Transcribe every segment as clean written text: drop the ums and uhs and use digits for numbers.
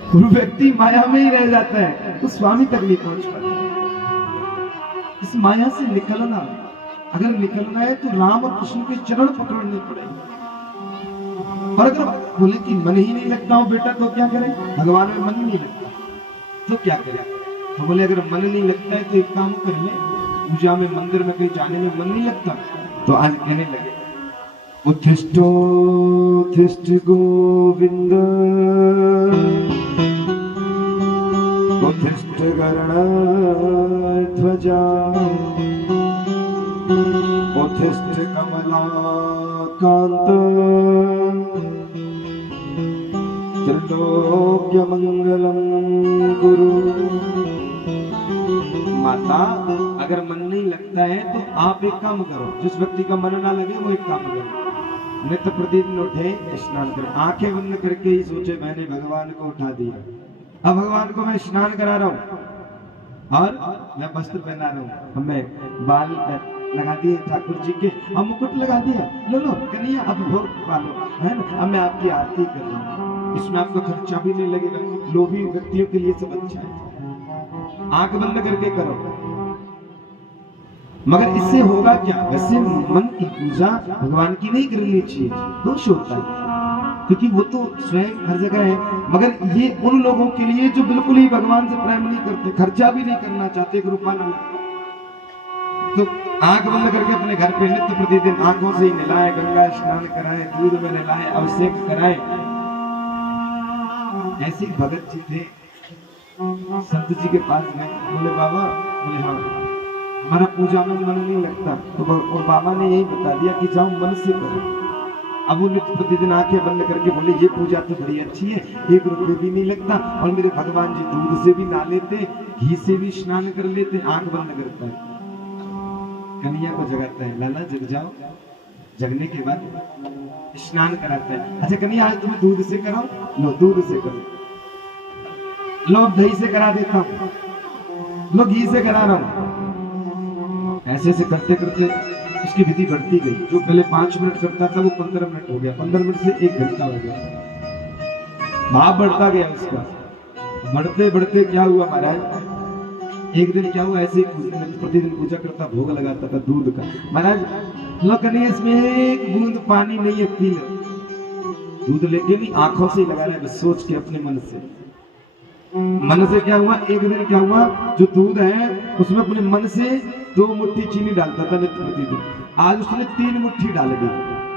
वो व्यक्ति माया में ही रह जाता है तो स्वामी तक नहीं पहुंच पाता। इस माया से निकलना, अगर निकलना है तो राम और कृष्ण के चरण पकड़ने पड़ेंगे। और अगर बोले कि मन ही नहीं लगता हो बेटा तो क्या करें, भगवान में मन नहीं लगता तो क्या करें? तो बोले अगर मन नहीं लगता है तो एक काम कर ले, पूजा में मंदिर में कहीं जाने में मन नहीं लगता तो आज कहने लगे उत्तिष्ठो उत्तिष्ठ गोविंद उत्तिष्ठ गरुड़ध्वजा उत्तिष्ठ कमलाकांत त्रिलोक्य मंगलम गुरु। माता अगर मन नहीं लगता है तो आप एक काम करो, जिस व्यक्ति का मन ना लगे वो एक काम करो, नित्य प्रतिदिन उठे स्नान करें, आंखें बंद करके ही सोचे मैंने भगवान को उठा दिया, अब भगवान को मैं स्नान करा रहा हूँ और मैं वस्त्र पहना रहा हूँ, हमें बाल लगा दिए ठाकुर जी के, अब मुकुट लगा दिया, लो लो कन्हैया अब भोग पालो, है ना, अब मैं आपकी आरती कर रहा हूँ, इसमें आपका खर्चा भी नहीं लगेगा, लोभी व्यक्तियों के लिए सब अच्छा है, आंख बंद करके करो। मगर इससे होगा क्या? वैसे मन की पूजा भगवान की नहीं करनी चाहिए, दोष होता है, क्योंकि वो तो स्वयं हर जगह है, मगर ये उन लोगों के लिए जो बिल्कुल ही भगवान से प्रेम नहीं करते, खर्चा भी नहीं करना चाहते, एक रुपया ना, तो आंख बंद करके अपने घर पे नित्य प्रतिदिन आंखों से ही नहलाए, गंगा स्नान कराए, दूध में नहलाए, अभिषेक कराए। ऐसे भगत जी थे, संत जी के पास गए, बोले बाबा, बोले हाँ हमारा पूजा में मन नहीं लगता, तो और बाबा ने यही बता दिया कि जाओ मन से करो। अब वो नित्य प्रतिदिन आंखें बंद करके बोले ये पूजा तो बड़ी अच्छी है, एक रुपये भी नहीं लगता, और मेरे भगवान जी दूध से भी नहा लेते, घी से भी स्नान कर लेते, आंख बंद करता है, कन्हैया को जगाता है, लाला जग जाओ, जगने के बाद स्नान कराता है, अच्छा कन्हैया आज तुम्हें दूध से कराओ, लो दूध से करो, लो दही से करा देता हूँ, लो घी से करा रहा हूँ। ऐसे से करते करते उसकी विधि बढ़ती गई, जो पहले 5 मिनट करता था वो 15 मिनट हो गया, 15 मिनट से 1 घंटा हो गया, भाव बढ़ता गया उसका। बढ़ते बढ़ते क्या हुआ महाराज, एक दिन क्या हुआ, ऐसे प्रतिदिन पूजा करता, भोग लगाता था दूध का, महाराज लो कन्हैया इसमें एक बूंद पानी नहीं है, पी लो। दूध लेके भी आंखों से ही लगा रहा है, बस सोच के अपने मन से। मन से क्या हुआ, एक दिन क्या हुआ, जो दूध है उसमें अपने मन से 2 मुट्ठी चीनी डालता था नित्य प्रतिदिन, आज उसने 3 मुट्ठी डाल दी,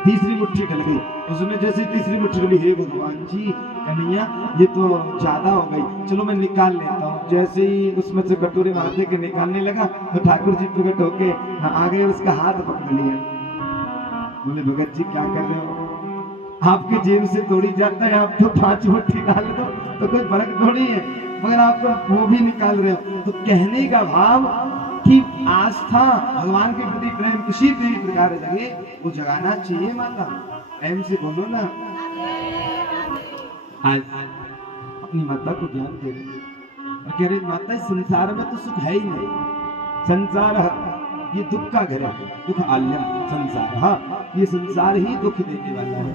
तीसरी मुट्ठी डल गई, उसमें जैसे तीसरी मुट्ठी डली, हे भगवान जी कन्हैया ये तो ज्यादा हो गई, चलो मैं निकाल लेता हूँ। जैसे ही उसमें से कटोरे में हाथ के निकालने लगा तो ठाकुर जी प्रकट होके आ गए, उसका हाथ पकड़ लिया, बोले भगत जी क्या कर रहे हो, आपके जेब से तोड़ी जाता है, आप तो 5 मुट्ठी डाल दो तो कोई फर्क थोड़ी है, मगर आप तो वो भी निकाल रहे हो। तो कहने का भाव कि आस्था भगवान के प्रति प्रेम किसी भी प्रकार जगे, वो जगाना चाहिए। माता प्रेम से बोलो ना, आज अपनी माता को ज्ञान दे रही और कह रही माता इस संसार में तो सुख है ही नहीं, संसार ये दुख का घर है, दुख आल्यम संसार, हाँ ये संसार ही दुख देने वाला है।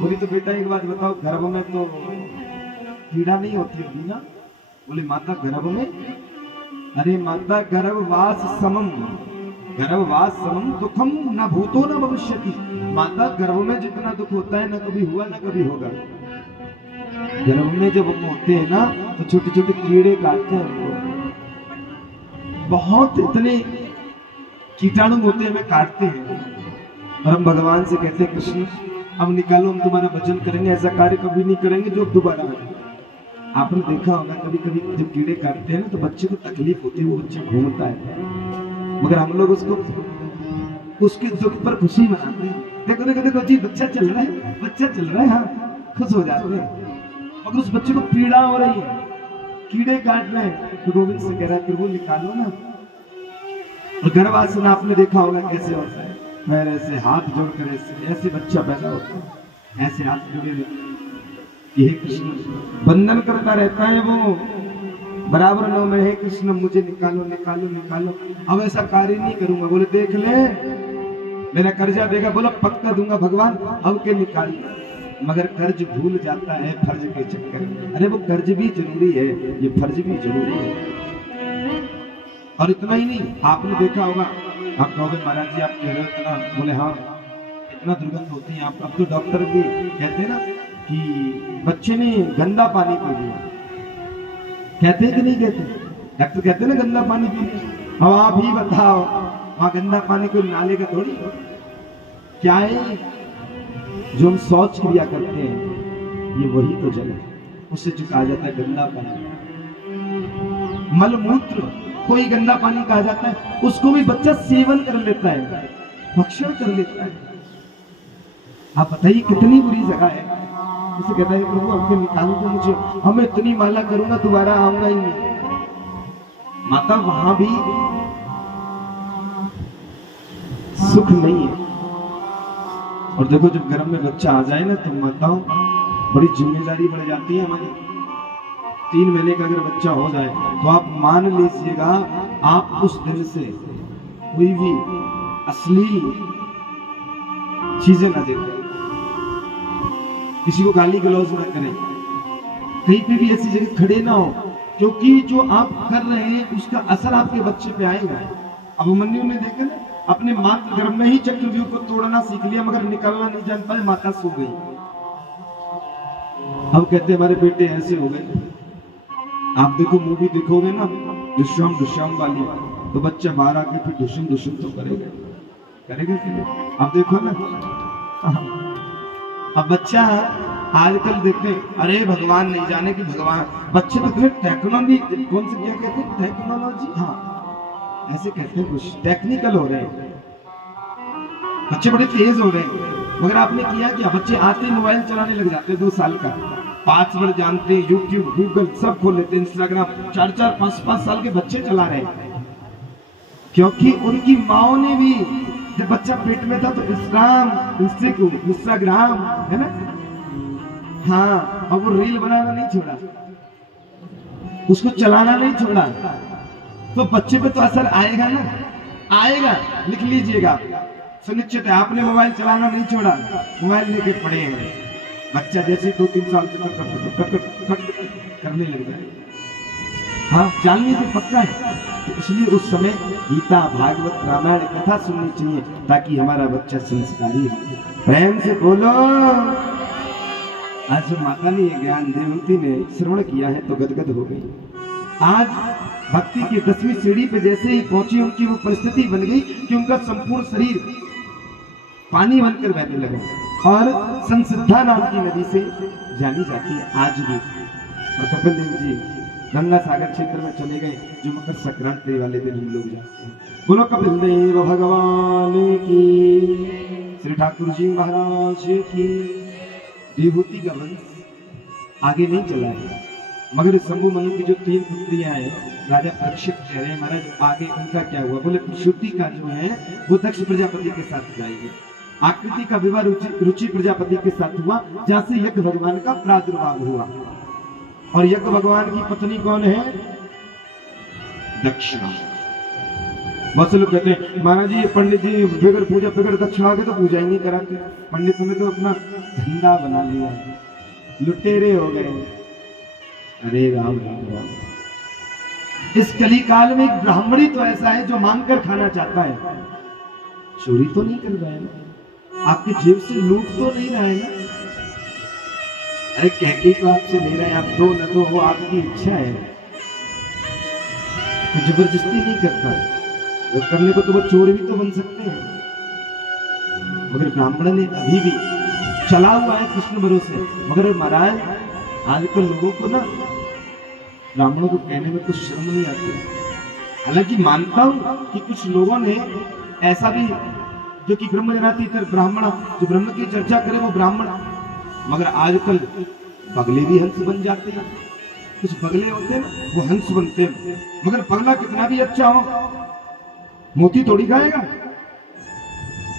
बोली तो बेटा एक बात बताओ, गर्भ में तो पीड़ा नहीं होती होगी ना? बोले माता गर्भ में, अरे माता गर्भवास समम, गर्भवास समम दुखम न भूतो न भविष्यति, माता गर्भ में जितना दुख होता है ना कभी हुआ ना कभी होगा। गर्भ में जब हम होते हैं ना तो छोटे छोटे कीड़े काटते हैं हमको, बहुत इतने कीटाणु होते हैं हमें काटते हैं, और हम भगवान से कहते हैं कृष्ण अब निकालो, हम तुम्हारा भजन करेंगे, ऐसा कार्य कभी नहीं करेंगे जो दोबारा आए। आपने देखा होगा कभी कभी जब कीड़े काटते हैं ना तो बच्चे को तकलीफ होती है, वो बच्चा घूमता है, मगर हम लोग उसको उसके दुख पर खुशी मनाते हैं, देखो देखो देखो जी बच्चा चल रहा है, बच्चा चल रहा है, हाँ खुश हो जाते हैं। मगर उस बच्चे को पीड़ा हो रही है, कीड़े काट रहे हैं, तो गोविंद से कह रहा है प्रभु निकालो ना। और गर्भासन आपने देखा होगा कैसे होता है, पैर ऐसे हाथ जोड़कर ऐसे बच्चा पैदा होता है, ऐसे हाथ जोड़े रहते, ये कृष्ण बंधन करता रहता है वो बराबर नो में, हे कृष्ण मुझे निकालो निकालो निकालो, अब ऐसा कार्य नहीं करूंगा। बोले देख ले मेरा कर्जा देगा, बोला पक्का दूंगा भगवान, अब के निकाल। मगर कर्ज भूल जाता है फर्ज के चक्कर में। अरे वो कर्ज भी जरूरी है, ये फर्ज भी जरूरी है। और इतना ही नहीं, आपने देखा होगा, आप कहोगे महाराज जी आप कह रहे हो इतना, बोले हाँ इतना दुर्गंध होती है। आप अब तो डॉक्टर भी कहते हैं ना कि बच्चे ने गंदा पानी पी लिया, कहते हैं कि नहीं कहते? डॉक्टर कहते हैं ना गंदा पानी पी लिया। अब आप ही बताओ, वहां गंदा पानी कोई नाले का थोड़ी क्या है, जो हम शौच क्रिया करते हैं ये वही तो जल है, उससे जो कहा जाता है गंदा पानी। मलमूत्र कोई गंदा पानी कहा जाता है, उसको भी बच्चा सेवन कर लेता है, भक्षण कर लेता है। आप बताइए कितनी बुरी जगह है। उसे कहता है प्रभु हमको निकाल दो मुझे, हमें इतनी माला करूंगा दोबारा आऊंगा ही नहीं। माता वहां भी सुख नहीं है। और देखो जब घर में बच्चा आ जाए ना तो माताओं बड़ी जिम्मेदारी बढ़ जाती है हमारी। 3 महीने का अगर बच्चा हो जाए तो आप मान लीजिएगा आप उस दिन से कोई भी अश्लील चीजें ना देखें, किसी को गाली गलौज ना करें, कहीं पे भी ऐसी जगह खड़े ना हो, क्योंकि जो आप कर रहे हैं उसका असर आपके बच्चे पे आएगा। अभिमन्यु ने देखा ना, अपने मात्र गर्भ में ही चक्रव्यूह को तोड़ना सीख लिया मगर निकलना नहीं जान पाए, माता सो गई। हम कहते हमारे बेटे ऐसे हो गए। आप देखो मूवी देखोगे ना दुष्यम वाली, तो बच्चा बाहर आके फिर दुष्यम तो करेगा कि नहीं? आप देखो ना, अब बच्चा आजकल देखते अरे भगवान नहीं जाने कि भगवान, बच्चे तो टेक्नोलॉजी, कौन से क्या कहते हैं, टेक्नोलॉजी, हाँ ऐसे कहते हैं, कुछ टेक्निकल हो रहे हैं, बच्चे बड़े तेज हो रहे हैं। मगर आपने किया क्या, बच्चे आते ही मोबाइल चलाने लग जाते हैं। 2 साल का पासवर्ड जानते हैं, यूट्यूब गूगल सब खोल लेते हैं, इंस्टाग्राम 4-4, 5-5 साल के बच्चे चला रहे हैं। क्योंकि उनकी माओ ने भी, जब बच्चा पेट में था तो इंस्टाग्राम है ना, हाँ, और वो रील बनाना नहीं छोड़ा, उसको चलाना नहीं छोड़ा, तो बच्चे पे तो असर आएगा ना, आएगा। लिख लीजिएगा, सुनिश्चित है। आपने मोबाइल चलाना नहीं छोड़ा, मोबाइल लेके पड़े हैं, बच्चा जैसे 2-3 साल से करने लग जाए, हाँ जानने से पक्का है। तो इसलिए उस समय गीता, भागवत, रामायण कथा सुननी चाहिए ताकि हमारा बच्चा संस्कारी हो। प्रेम से बोलो। आज माता ने ये ज्ञान देवती ने श्रवण किया है तो गदगद हो गई। आज भक्ति की 10वीं सीढ़ी पे जैसे ही पहुंची, उनकी वो परिस्थिति बन गई कि उनका संपूर्ण शरीर पानी बनकर बहने लगा और संसिद्धा नाम की नदी से जानी जाती है आज भी। और कपिल देव जी गंगा सागर क्षेत्र में चले गए, जो मकर संक्रांति वाले दिन हम लोग जाते हैं। बोलो कपिल देव भगवान की, श्री ठाकुर जी महाराज की। विभूति का वंश आगे नहीं चला है, मगर शंभु मनु की जो 3 पुत्रियां हैं, राजा परीक्षित कह रहे हैं महाराज आगे उनका क्या हुआ। बोले प्रसूति का जो है वो दक्ष प्रजापति के साथ जाएंगे। आकृति का विवाह रुचि प्रजापति के साथ हुआ, जहां से यज्ञ भगवान का प्रादुर्भाव हुआ। और यज्ञ भगवान की पत्नी कौन है, दक्षिणा। बहुत से लोग कहते हैं महाराज जी पंडित जी बगैर पूजा बगैर दक्षिणा के तो पूजा ही नहीं कराते। पंडित ने तो अपना धंधा बना लिया, लुटेरे हो गए। अरे राम राम राम। इस कली काल में एक ब्राह्मणी तो ऐसा है जो मांग कर खाना चाहता है, चोरी तो नहीं कर रहा है ना, आपकी जेब से लूट तो नहीं रहा है ना। अरे कह के तो आपसे ले रहा है, आप दो न दो, वो आपकी इच्छा है, तो जबरदस्ती नहीं करता। वो करने को तो वो चोर भी तो बन सकते हैं। मगर ब्राह्मण ने अभी भी चला हुआ है कृष्ण भरोसे। मगर महाराज आजकल लोगों को ना ब्राह्मणों को कहने में कुछ शर्म नहीं आती। हालांकि मानता हूं कि कुछ लोगों ने ऐसा भी, जो कि ब्रह्म जनातीतर ब्राह्मण, जो ब्रह्म की चर्चा करे वो ब्राह्मण, मगर आजकल बगले भी हंस बन जाते हैं। कुछ बगले होते हैं ना वो हंस बनते हैं। मगर बगला कितना भी अच्छा हो, मोती थोड़ी खाएगा,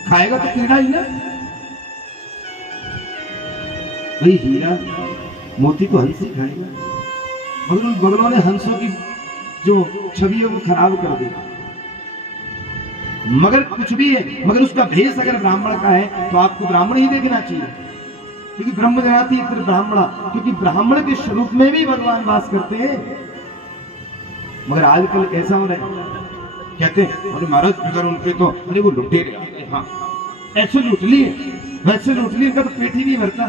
खाएगा तो कीड़ा ही ना। भाई हीरा मोती को हंस ही खाएगा, मगर उन बगलों ने हंसों की जो छवि है वो खराब कर दी। मगर कुछ भी है, मगर उसका भेष अगर ब्राह्मण का है तो आपको ब्राह्मण ही देखना चाहिए। क्योंकि ब्रह्म जनाति इतर ब्राह्मणा, क्योंकि ब्राह्मण के स्वरूप में भी भगवान वास करते हैं। मगर आजकल कैसा हो रहा है, कहते हैं अरे महाराज अगर उनके तो अरे वो लुटेरे आ गए, हाँ ऐसे लूट लिए वैसे लूट लिए, इनका तो पेट ही नहीं भरता।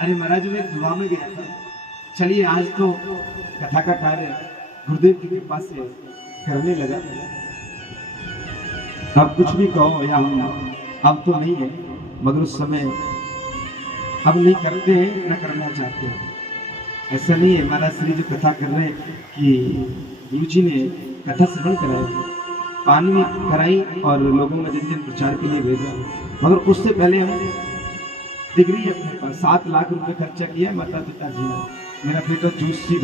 अरे महाराज मैं गोवा में गया था, चलिए आज तो कथा का कार्य गुरुदेव की कृपा से करने लगा। अब कुछ भी कहो या हम अब तो नहीं है, मगर उस समय अब नहीं करते हैं, न करना चाहते हैं। ऐसा नहीं है, महाराज श्री जो कथा कर रहे हैं कि गुरु जी ने कथा श्रवण कराई, पानी में कराई और लोगों में जन जन प्रचार के लिए भेजा। मगर उससे पहले हम डिग्री अपने पास 7 लाख रुपए खर्चा किया माता पिता जी ने, मेरा बेटा जूस जी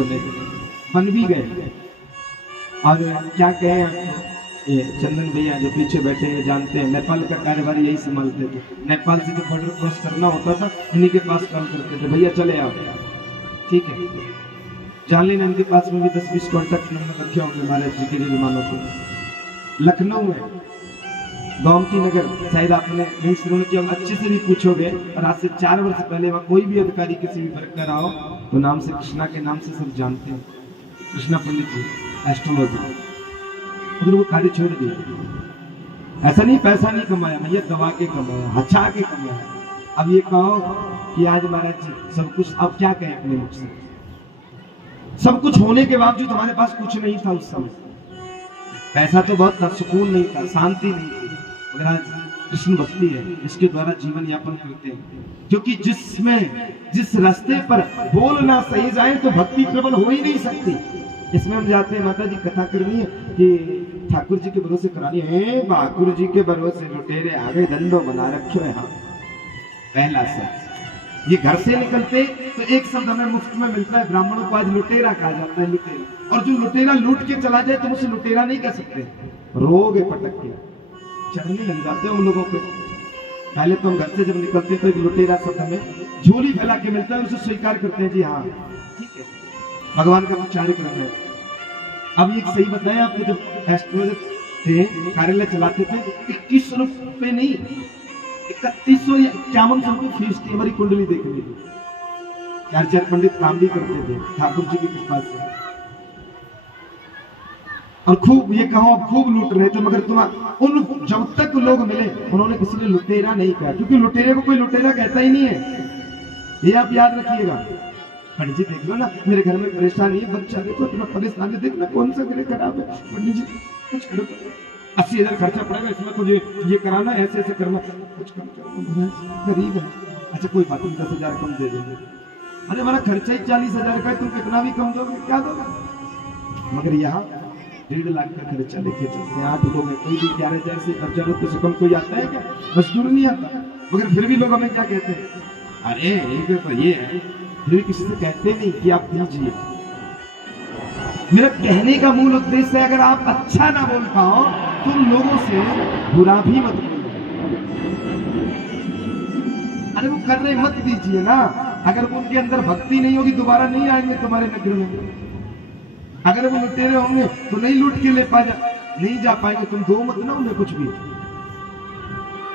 बन भी गए। और क्या कहें आपको, ये चंदन भैया जो पीछे बैठे हैं जानते हैं, नेपाल का कार्यभार यही संभालते थे। नेपाल से जो बॉर्डर क्रॉस करना होता था इन्हीं के पास कॉल करते थे, भैया चले आओ, ठीक है। जान लेना इनके पास में भी 10-20 कॉन्टैक्ट नंबर रखे होंगे महाराज जी के विमानों को। लखनऊ में गोमती नगर, शायद आपने नहीं श्रवण किया, अच्छे से भी पूछोगे। और आज से 4 वर्ष पहले वहाँ कोई भी अधिकारी किसी भी वर्ग का रहा हो तो नाम से, कृष्णा के नाम से सब जानते हैं, कृष्णा पंडित जी एस्ट्रोलॉजी। फिर वो कार्य छोड़ दिया। ऐसा नहीं पैसा नहीं कमाया भैया, दवा के कमाया, हचा के कमाया। अब ये कहो कि आज महाराज जी सब कुछ, अब क्या कहें अपने मुख से, सब कुछ होने के बावजूद हमारे पास कुछ नहीं था उस समय। पैसा तो बहुत था, सुकून नहीं था, शांति नहीं थी, मगर आज कृष्ण भक्ति है, इसके द्वारा जीवन यापन करते हैं। क्योंकि जिस रास्ते पर बोल ना सही जाए तो भक्ति प्रबल हो ही नहीं सकती। इसमें हम जाते हैं, माता जी कथा करनी है कि ठाकुर जी के भरोसे करानी है, ठाकुर जी के भरोसे लुटेरे आगे धंधो बना रखो है। हाँ, पहला शब्द ये घर से निकलते तो एक शब्द हमें मुफ्त में मिलता है, ब्राह्मणों को आज लुटेरा कहा जाता है, लुटेरा। और जो लुटेरा लूट के चला जाए तो उसे लुटेरा नहीं कह सकते, रोग पटक के चढ़ने लग जाते हैं उन लोगों पे। पहले तो हम घर से जब निकलते तो एक लुटेरा शब्द हमें झोली फैला के मिलता है, उसे स्वीकार करते हैं, जी हाँ ठीक है भगवान का प्रचार कर रहे हैं। अब एक सही बताया आपको, जब एस्ट्रोलॉजर थे कार्यालय चलाते थे, 21 रुपए नहीं 3100 या 5100 की फीस थी हमारी कुंडली देखने की। 4 पंडित काम भी करते थे ठाकुर जी की कृपा से। और खूब ये कहो खूब लूट रहे थे, मगर उन जब तक लोग मिले उन्होंने किसी ने लुटेरा नहीं कहा, क्योंकि लुटेरे को कोई लुटेरा कहता ही नहीं है, ये आप याद रखिएगा। पंडित जी देख लो ना, मेरे घर में परेशानी है, बच्चा देखो इतना परेशान है, देखना कौन सा घर खराब है, पंडित जी कुछ करो, 80,000 खर्चा पड़ेगा इसमें, तुझे ये कराना ऐसे ऐसे करना, कुछ कम करो, गरीब है। अच्छा कोई बात नहीं, 10,000 कम दे देंगे। अरे हमारा खर्चा ही 40,000 का है, तुम कितना भी कम दोगे, क्या दोगे। मगर यहाँ 1.5 लाख का खर्चा लेके चलते हैं, 8 लोग हैं, कोई भी 11,000 से 10,000 रुपये से कम कोई आता है क्या, मजदूर नहीं आता। मगर फिर भी लोग हमें क्या कहते हैं, अरे एक तो ये है, फिर भी किसी से कहते नहीं कि आप दीजिए। मेरा कहने का मूल उद्देश्य है, अगर आप अच्छा ना बोल पाओ तो लोगों से बुरा भी मत बोलो। अरे वो कर रहे मत दीजिए ना, अगर उनके अंदर भक्ति नहीं होगी दोबारा नहीं आएंगे तुम्हारे नगर में। अगर वो लुटेरे होंगे तो नहीं लूट के नहीं जा पाएंगे, तुम दो मत ना उन्हें कुछ भी।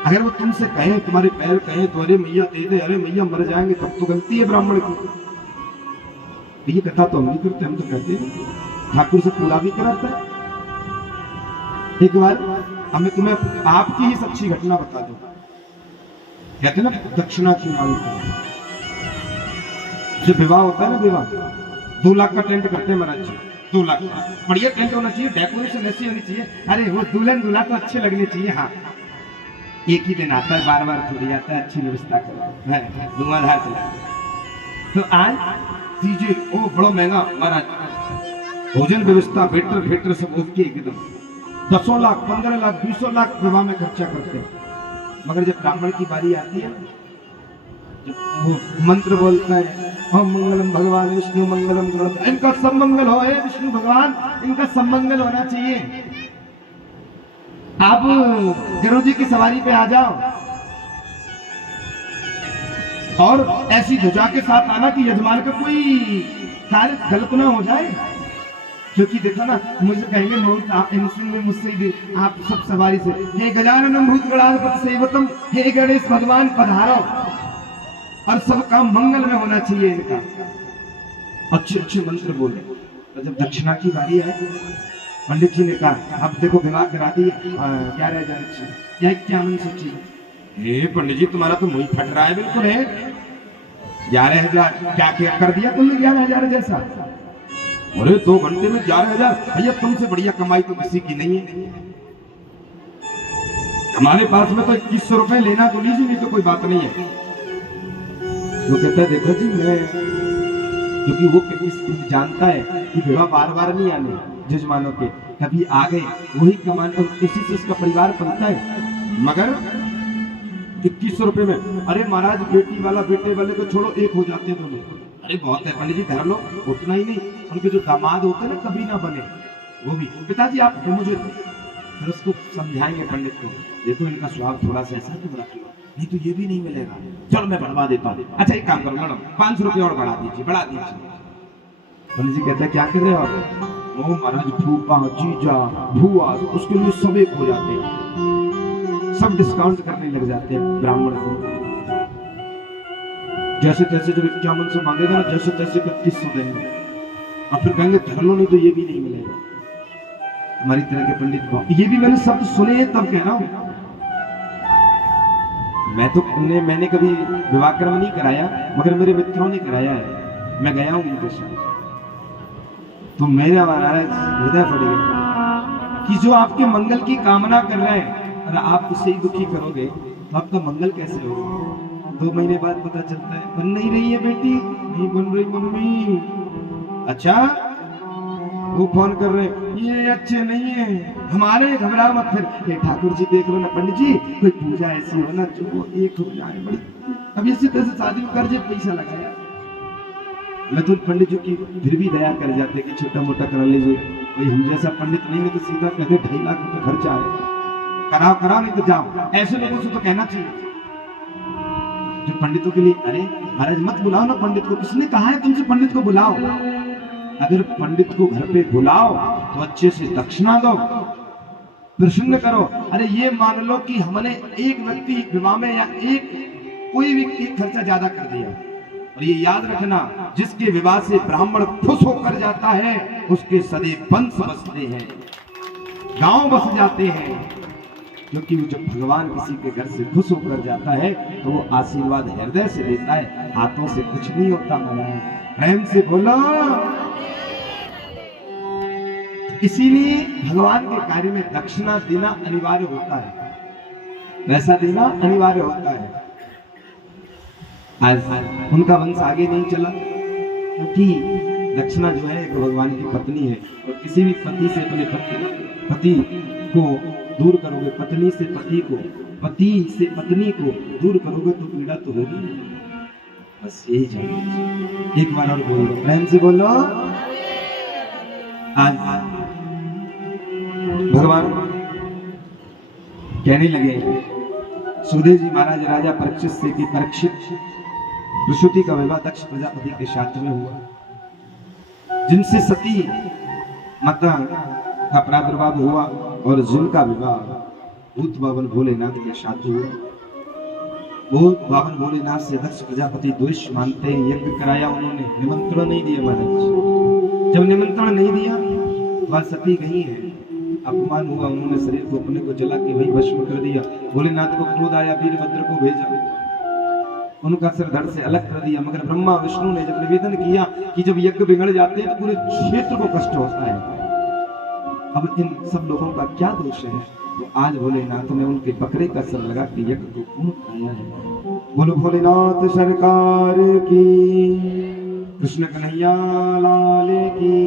अगर वो तुमसे कहें, तुम्हारे पैर कहें तो अरे मैया दे दे, अरे मैया मर जाएंगे, तब तो गलती है ब्राह्मण की। ये कथा तो हम नहीं करते, हम तो कहते हैं ठाकुर से पूरा भी कराता है। एक बार हमें तुम्हें आपकी ही सच्ची घटना बता दो, कहते ना दक्षिणा की मांगते, जो विवाह होता है ना, विवाह 2 लाख का टेंट करते हैं महाराज जी, 2 लाख बढ़िया टेंट होना चाहिए, डेकोरेशन ऐसी होनी चाहिए, अरे वो दुल्हन दूल्हा तो अच्छे लगने चाहिए। हाँ एक ही दिन आता है, बार-बार थोड़ी आता है, अच्छी व्यवस्था करो, धुआंधार चला। तो आज डीजे ओ बड़ा महंगा महाराज, भोजन व्यवस्था वेटर सब ओके एकदम, 10 लाख 15 लाख 20 लाख विवाह में खर्चा करते हैं। मगर जब ब्राह्मण की बारी आती है, जब वो मंत्र बोलता है, ओम मंगलम भगवान विष्णु मंगलम गरुड़, इनका सब मंगल हो, विष्णु भगवान इनका सब मंगल होना चाहिए, आप गरुड़ जी की सवारी पे आ जाओ और ऐसी ध्वजा के साथ आना कि यजमान का कोई कार्य गलत ना हो जाए। क्योंकि देखो ना, मुझे कहेंगे मुझसे आप सब सवारी से, हे गजाननम भूतगणाधिपति सेवतम, हे गणेश भगवान पधारो। और सब काम मंगल में होना चाहिए इनका। अच्छे अच्छे मंत्र बोले। तो जब दक्षिणा की बारी है, पंडित जी ने कहा अब देखो विवाह करा दिए 11,000 या 51 हे पंडित जी तुम्हारा तो मुंह फट रहा है बिल्कुल है। 11,000 क्या क्या कर दिया तुमने 11,000 जैसा? अरे 2 घंटे में 11,000 भैया, तुमसे बढ़िया कमाई तो किसी की नहीं है। हमारे पास में तो 2100 रुपए लेना तो लीजिए, नहीं तो कोई बात नहीं है। वो कहता है देखो जी मैं, क्योंकि वो जानता है कि विवाह बार बार नहीं आने जजमानों के, कभी आ गए वही कमान और उसी से उसका परिवार पलता है। मगर 2100 रुपए में, अरे महाराज बेटी वाला बेटे वाले को छोड़ो, एक हो जाते हैं दोनों। अरे बहुत है पंडित जी, धर लो। उतना ही नहीं, उनके जो दामाद होते हैं ना कभी ना बने, वो भी। पिताजी आप मुझे फिर उसको समझाएंगे पंडित को, देखो इनका स्वभाव थोड़ा सा ऐसा तुम रख लो, नहीं तो ये भी नहीं मिलेगा। चलो मैं बढ़वा देता हूँ। अच्छा एक काम करो मैडम, 500 रुपये और बढ़ा दीजिए, बढ़ा दीजिए। पंडित जी कहते हैं क्या कर रहे हो आप? वो महाराज फूफा जीजा भूआ उसके लिए सब एक हो जाते हैं, सब डिस्काउंट करने लग जाते हैं ब्राह्मण को। जैसे तैसे जब 51 से मांगेगा ना, जैसे तैसे 3100 देंगे और फिर कहेंगे धर लो, नहीं तो ये भी नहीं मिलेगा। हमारी तरह के पंडित को ये भी मैंने शब्द सुने तब कह रहा हूं। मैंने कभी विवाह कर्म नहीं कराया, मगर मेरे मित्रों ने कराया है, मैं गया हूं उनके साथ। तो मेरा महाराज हृदय फट गया कि जो आपके मंगल की कामना कर रहे हैं और आप उससे ही दुखी करोगे तो आपका मंगल कैसे होगा? 2 महीने बाद पता चलता है बन नहीं रही है बेटी, नहीं बन रही मम्मी। अच्छा वो फोन कर रहे ये अच्छे नहीं है हमारे, घबरा मत। फिर ठाकुर जी देख लो ना पंडित जी, कोई पूजा ऐसी हो ना जो वो एक हो जाए। बड़ी अब इसी तरह से शादी में कर्जे पैसा लगाया। मैं तो पंडित जी की फिर भी दया कर जाते कि छोटा मोटा करा लीजिए, कोई हम जैसा पंडित नहीं है तो सीधा कहते 2.5 लाख रुपए खर्चा है, कराओ कराओ नहीं तो जाओ। ऐसे लोगों से तो कहना चाहिए जो पंडितों के लिए, अरे महाराज मत बुलाओ ना पंडित को, किसने कहा है तुमसे पंडित को बुलाओ? अगर पंडित को घर पे बुलाओ तो अच्छे से दक्षिणा दो, प्रसन्न करो। अरे ये मान लो कि हमने एक व्यक्ति विवाह में या कोई व्यक्ति खर्चा ज्यादा कर दिया, और ये याद रखना जिसके विवाह से ब्राह्मण खुश होकर जाता है उसके सदैव वंश बसते हैं, गांव बस जाते हैं। क्योंकि वो जब भगवान किसी के घर से खुश होकर जाता है तो वो आशीर्वाद हृदय से देता है, हाथों से कुछ नहीं होता। महाराज प्रेम से बोलो। इसीलिए भगवान के कार्य में दक्षिणा देना अनिवार्य होता है, वैसा देना अनिवार्य होता है। आज उनका वंश आगे नहीं चला क्योंकि दक्षिणा जो है भगवान की पत्नी है, और किसी भी पति से अपने पति को दूर करोगे, पत्नी से पति को, पति से पत्नी को दूर करोगे तो पीड़ा तो होगी। बस यही चाहिए। एक बार और बोलो, प्रेम से बोलो। आज भगवान कहने लगे सुदेव जी महाराज राजा परीक्षित से कि परीक्षित प्रसूति का विवाह दक्ष प्रजापति के साथ में हुआ, जिनसे सती माता का प्रादुर्भाव हुआ और जिनका विवाह भूत बावन भोलेनाथ के साथ हुआ। भूत बावन भोलेनाथ से दक्ष प्रजापति द्वेष मानते हैं, यज्ञ कराया उन्होंने, निमंत्रण नहीं दिया महाराज। जब निमंत्रण नहीं दिया वह सती गई है, अपमान हुआ, उन्होंने शरीर को अपने को जला के वही भस्म कर दिया। भोलेनाथ को क्रोध आया, वीरभद्र को भेजा, उनका सिर धड़ से अलग कर दिया। मगर ब्रह्मा विष्णु ने जब निवेदन किया कि जब यज्ञ बिगड़ जाते हैं तो पूरे क्षेत्र को कष्ट होता है, अब इन सब लोगों का क्या दोष है? तो आज भोलेनाथ ने उनके बकरे का सर लगा के यज्ञ को पूर्ण किया है। बोलो भोलेनाथ सरकार की, कृष्ण कन्हैया लाल की।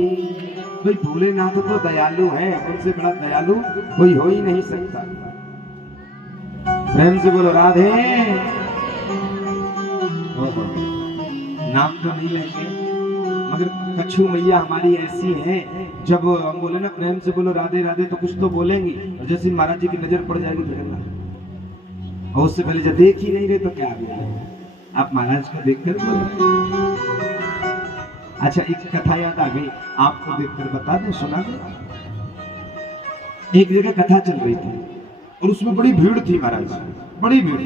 भाई भोलेनाथ तो दयालु है, उनसे बड़ा दयालु कोई हो ही नहीं सकता। प्रेम से बोलो राधे। नाम तो नहीं लेंगे मगर कछु मैया हमारी ऐसी है, जब हम बोले ना प्रेम से बोलो राधे राधे तो कुछ तो बोलेंगी, और जैसे महाराज जी की नजर पड़ जाएगी तो करना, और उससे पहले जब देख ही नहीं रहे तो क्या बोले, आप महाराज को देखकर बोले। अच्छा एक कथा याद आ गई, आपको देखकर बता दे, सुना दे। एक जगह कथा चल रही थी और उसमें बड़ी भीड़ थी महाराज, बड़ी भीड़।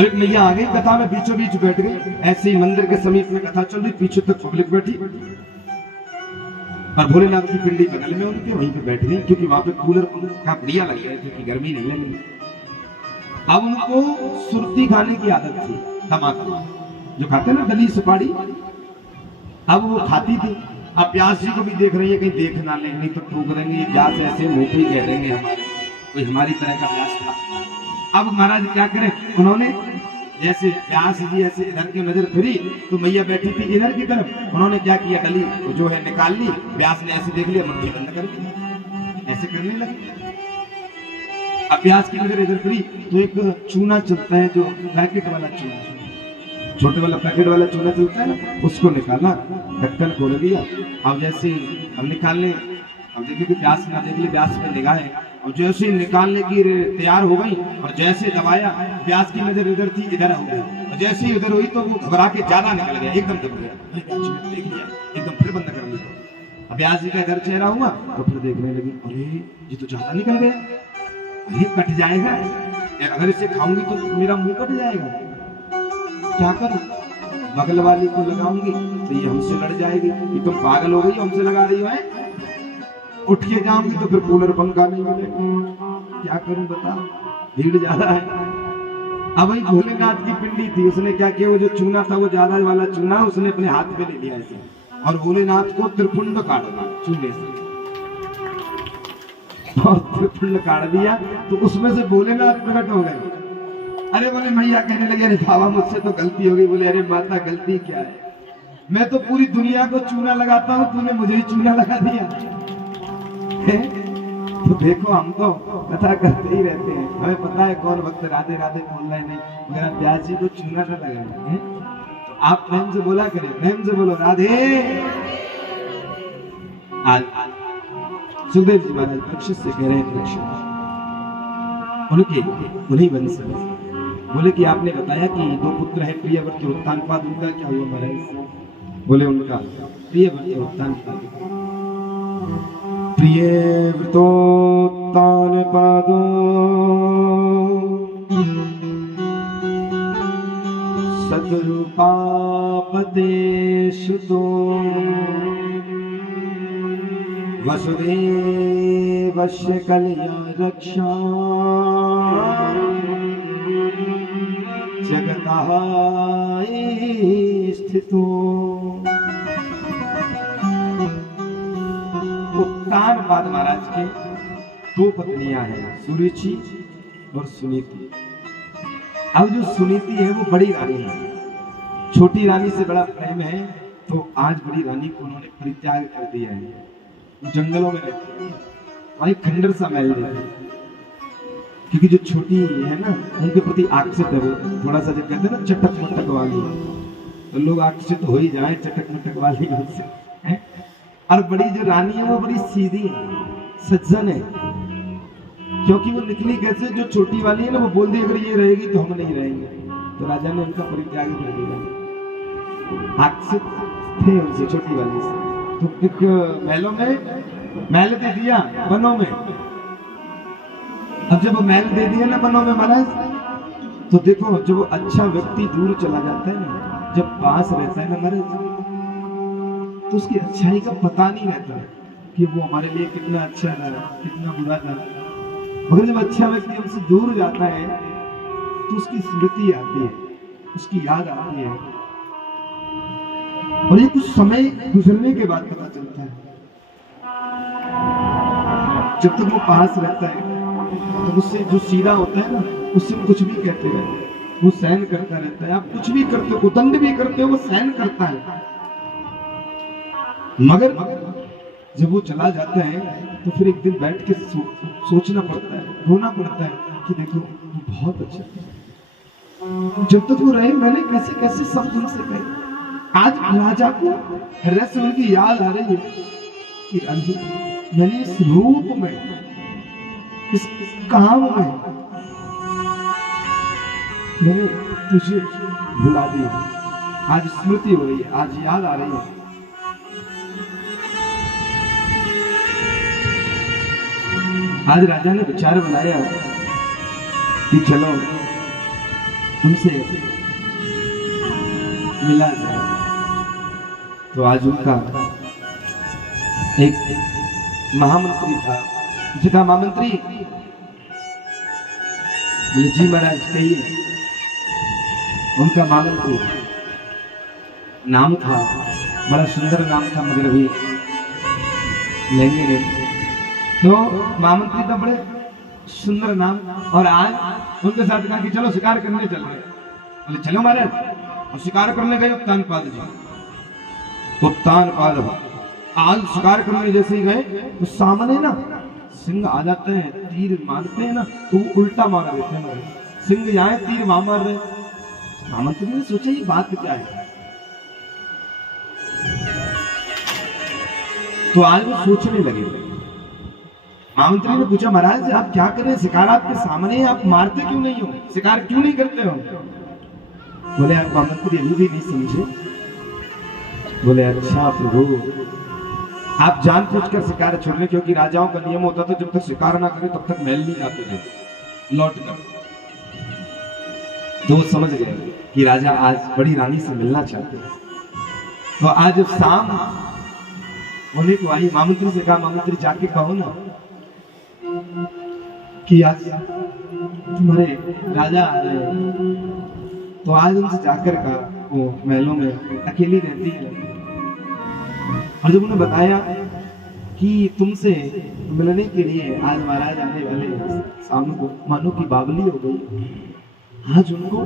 अब एक मैया आ गई कथा में, बीचों बीच बैठ गई। ऐसे ही मंदिर के समीप में कथा चल रही, पीछे तक पब्लिक बैठी और भोलेनाथ की पिंडी बगल में उनके, वहीं पे बैठ गई, क्योंकि वहां पे कूलर का बढ़िया लग रहा है, क्योंकि गर्मी नहीं लगी। अब उनको सुरती खाने की आदत थी, तमाकू जो खाते ना, डली सुपारी, अब वो खाती थी। अब व्यास जी को भी देख रही है, कहीं देख ना ले, नहीं तो ठोक देंगे, ये व्यास ऐसे मुंह पे कह देंगे हमारे, कोई हमारी तरह का व्यास था। अब महाराज क्या करें, उन्होंने जैसे व्यास जी ऐसे इधर की नजर फिरी तो मैया बैठी थी इधर की तरफ, उन्होंने क्या किया, डली जो है निकाल ली, व्यास ने ऐसे देख लिया, मुट्ठी बंद कर दी, ऐसे करने लगे। अब व्यास की नजर इधर फिरी तो एक चूना चलता है, जो पैकेट वाला चूना, छोटे वाला पैकेट वाला चूना चलता है ना, उसको निकाला, ढक्कन खोल दिया। अब जैसे अब निकालने, अब देखिए कि व्यास ना देख ले, व्यास में निगाह है, और जैसे ही निकालने की तैयार हो गई और जैसे दबाया, व्यास की नजर इधर थी, इधर हो गई, और जैसे ही उधर हुई तो वो घबरा के ज्यादा निकल गया, एकदम दब गया, देख लिया, एकदम फिर बंद कर दिया। अब व्यास जी का इधर चेहरा हुआ तो फिर देखने लगी, अरे ये तो ज्यादा निकल गया, ये कट जाएगा, अगर इसे खाऊंगी तो मेरा मुंह कट जाएगा, क्या करूं, बगल वाली को लगाऊंगी तो ये हमसे लड़ जाएगी, ये तुम पागल हो गई हो, हमसे लगा रही हो, उठ के जाऊंगी तो फिर कूलर पंखा नहीं मिलेगा, क्या करूं बता, भीड़ ज्यादा है। अब वही भोलेनाथ की पिंडी थी, उसने क्या किया, वो जो चूना था, वो ज्यादा वाला चूना उसने अपने हाथ पे ले लिया ऐसे, और भोलेनाथ को त्रिपुंड काट दिया चूने से, और त्रिपुंड काट दिया तो उसमें से भोलेनाथ प्रकट हो गए। अरे बोले मैया कहने लगे, अरे बाबा मुझसे तो गलती हो गई। बोले अरे माता गलती क्या है, मैं तो पूरी दुनिया को चूना लगाता हूँ, तूने मुझे ही चूना लगा दिया है? तो देखो हम तो कथा करते ही रहते हैं, हमें पता है कौन वक्त राधे राधे बोल रहे नहीं, मगर आप व्यास जी को चूना न लगाए, तो आप प्रेम से बोला करें, प्रेम से बोलो राधे। आज सुखदेव जी महाराज परीक्षित से कह रहे हैं, परीक्षित उन्हीं वंश में, बोले कि आपने बताया कि 2 पुत्र हैं, प्रियव्रत और उत्तानपाद, उनका क्या हुआ महाराज? बोले उनका प्रियव्रत और उत्तानपाद, प्रियव्रतोत्तानपादो सतरूपापते सुतो वसुदेवस्य कल्याण रक्षा जगतः स्थितो। उत्तानपाद महाराज के 2 पत्नियां हैं, सुरुचि और सुनीति। अब जो सुनीति है वो बड़ी रानी है, छोटी रानी से बड़ा प्रेम है, तो आज बड़ी रानी को उन्होंने परित्याग कर दिया है, जंगलों में रहती है, वहीं खंडर सा महल देते हैं, क्योंकि जो छोटी है ना उनके प्रति आकर्षित है, वो थोड़ा सा जो कहते हैं ना चटक मटक वाली, तो लोग आकर्षित हो ही जाए चटक मटक वाली है। और बड़ी जो रानी है वो बड़ी सीधी है, सज्जन है, क्योंकि वो निकली कैसे, जो छोटी वाली है ना वो बोल दी अगर ये रहेगी तो हम नहीं रहेंगे, तो राजा ने उनका परित्याग कर दिया, आकर्षित थे उनसे, छोटी वाली से। तो एक महलों में महल दे दिया वनों में, अब जब वो महल दे दिया ना वनों में महाराज, तो देखो जब वो अच्छा व्यक्ति दूर चला जाता है ना, जब पास रहता है ना महाराज, तो उसकी अच्छाई का पता नहीं रहता कि वो हमारे लिए कितना अच्छा था, कितना बुरा था। मगर जब अच्छा व्यक्ति हमसे दूर जाता है तो उसकी स्मृति आती है, उसकी याद आती है, और ये कुछ समय गुजरने के बाद पता चलता है। जब तक वो पास रहता है तो उससे जो सीधा होता है ना, उससे कुछ भी कहते रहते, वो सहन करता रहता है, आप कुछ भी करते हो, उदंड भी करते हो, वो सहन करता है। मगर जब वो चला जाता है तो फिर एक दिन बैठ के सोचना पड़ता है, रोना पड़ता है कि देखो वो बहुत अच्छा है, जब तक वो रहे मैंने कैसे कैसे सब उनसे कहे। आज राजा को रस उनकी याद आ रही है कि रानी मैंने इस रूप में, इस काम में मैंने तुझे भुला दिया, आज स्मृति हो रही है, आज याद आ रही है। आज राजा ने विचार बनाया कि चलो उनसे मिला जाए। तो आज उनका एक महामंत्री था, उसे कहा महामंत्री। बोले जी महाराज कहिए। उनका महामंत्री नाम था, बड़ा सुंदर नाम था, मगर अभी लेंगे नहीं। तो महामंत्री का बड़े सुंदर नाम, और आज उनके साथ कहा कि चलो शिकार करने चल रहे। बोले चलो महाराज। और शिकार करने गए उत्तानपाद जी। उत्तानपाद आज शिकार करने जैसे ही गए तो सामने ना सिंह आ जाते हैं, तीर मारते हैं ना, तो वो उल्टा मार देते हैं। सिंह जाए तीर वहां मार रहे। महामंत्री ने सोचा ये बात क्या है। तो आज वो सोचने लगे। महामंत्री ने पूछा महाराज आप क्या कर रहे हैं, शिकार आपके सामने है, आप मारते क्यों नहीं हो, शिकार क्यों नहीं करते हो। बोले आप महामंत्री अभी भी नहीं समझे। बोले अच्छा प्रभु, आप जानबूझकर शिकार छोड़ रहे, क्योंकि राजाओं का नियम होता था जब तक शिकार ना करे तब तक महल नहीं जाते थे लौट कर। तो वो समझ गए कि राजा आज बड़ी रानी से मिलना चाहते हैं। तो आज जब शाम होने को आई, महामंत्री से कहा महामंत्री जाके कहो ना कि आज तुम्हारे राजा आ रहे हैं। तो आज उनसे जाकर कहा, वो महलों में अकेली रहती है, और जब उन्हें बताया कि तुमसे मिलने के लिए आज महाराज आने वाले, सामने को मानो की बावली हो गई। आज उनको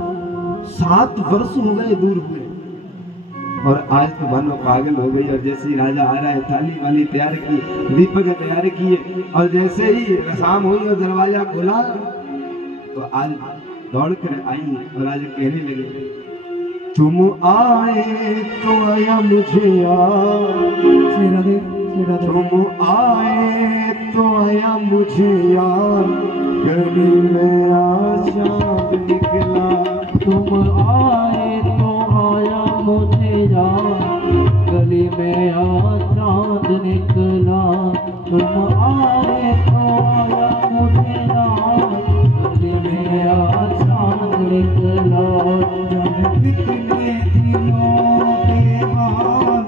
7 वर्ष हो गए दूर हुए, और आज तो मानो पागल हो गई। और जैसे ही राजा आ रहा है, थाली वाली तैयार की, दीपक तैयार किए, और जैसे ही शाम हुई और दरवाजा खोला तो आज दौड़ कर आई और आज कहने लगे तुम आए तो आया मुझे याद, तुम आए तो आया मुझे याद, गली में आज चाँद निकला। तुम आए तो आया मुझे याद, गली में आज चाँद निकला। तुम आए तो आया मुझे याद, गली में आज चाँद निकला। कितने दिनों के बाद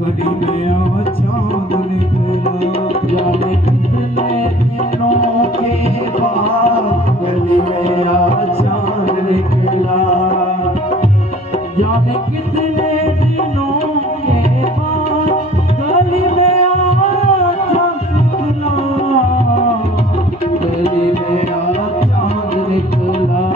गली में आज चाँद निकला। जाने कितने दिनों के बाद गली में आज चाँद निकला। जाने कितने दिनों के बाद गली में आज चाँद निकला। गली में आज चाँद निकला।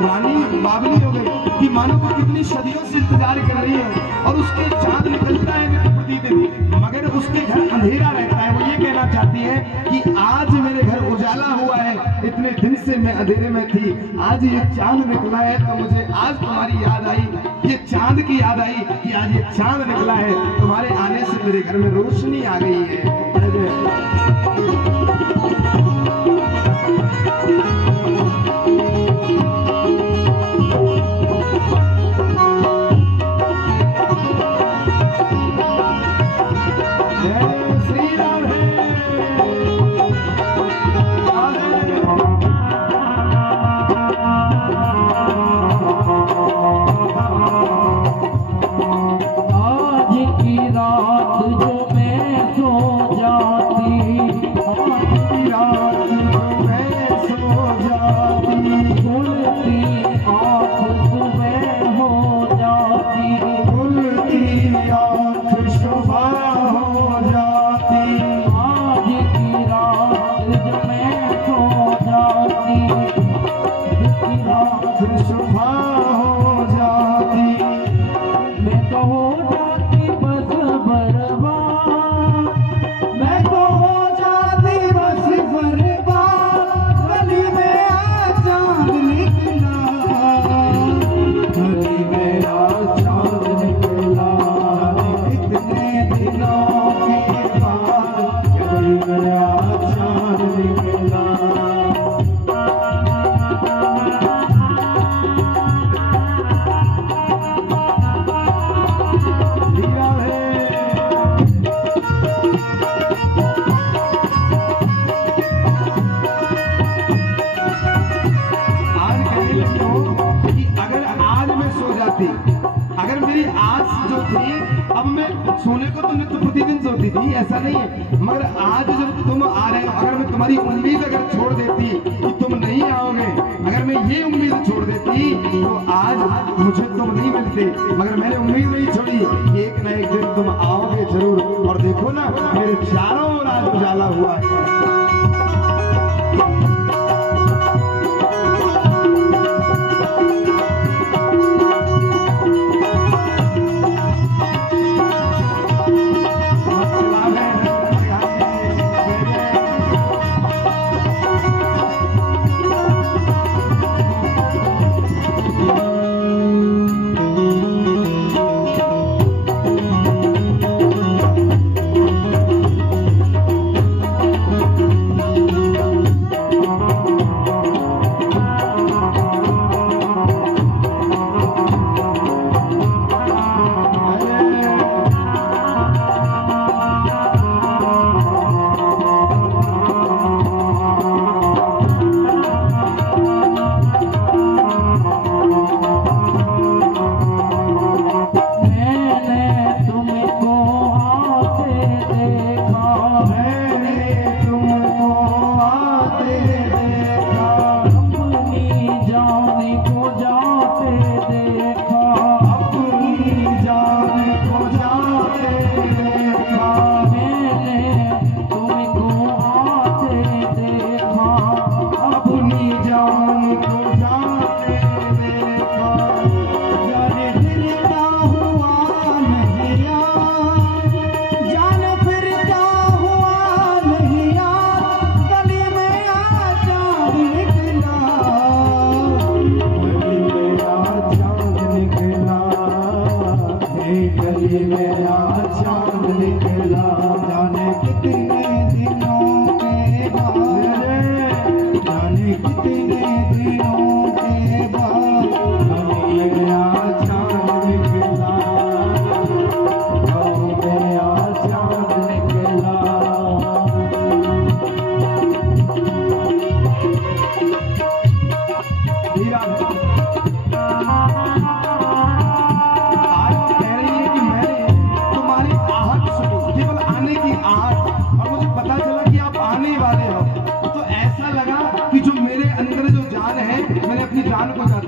रानी बावली हो गई कि मानो को कितनी सदियों से इंतजार कर रही है, और उसके चांद निकलता है प्रतिदिन, मगर उसके घर अंधेरा रहता है। वो ये कहना चाहती है कि आज मेरे घर उजाला हुआ है, इतने दिन से मैं अंधेरे में थी, आज ये चांद निकला है तो मुझे आज तुम्हारी याद आई, ये चांद की याद आई कि आज ये चांद निकला है, तुम्हारे आने से मेरे घर में रोशनी आ गई है। आज की रात जो मैं सो जाती अब मैं सोने को तुमने तो प्रतिदिन सोती थी, ऐसा नहीं है, मगर आज जब तुम आ रहे हो, अगर मैं तुम्हारी उम्मीद अगर छोड़ देती कि तुम नहीं आओगे, अगर मैं ये उम्मीद छोड़ देती तो आज मुझे तुम नहीं मिलते, मगर मैंने उम्मीद नहीं छोड़ी कि एक न एक दिन तुम आओगे जरूर। और देखो ना मेरे चारों ओर आज उजाला हुआ है।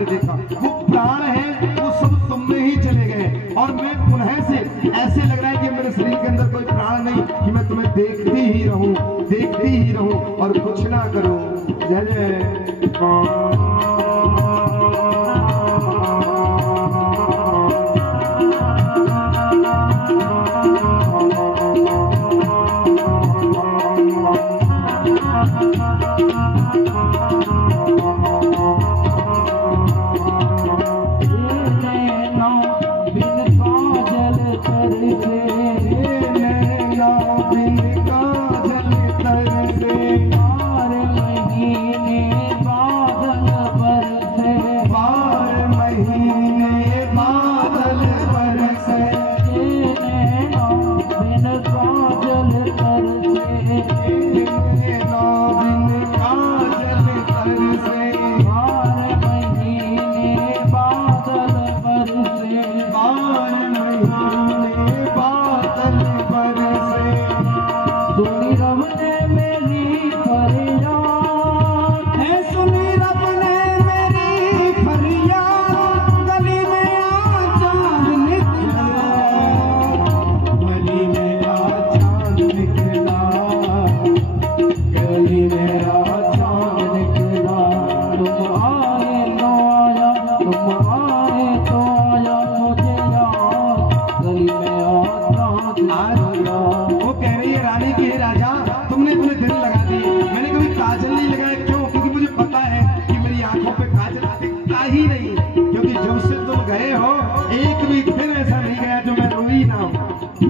देखा वो प्राण है वो सब तुम में ही चले गए और मैं पुनः से ऐसे लग रहा है कि मेरे शरीर के अंदर कोई प्राण नहीं, कि मैं तुम्हें देखती ही रहूं और कुछ ना करूं। जय जय।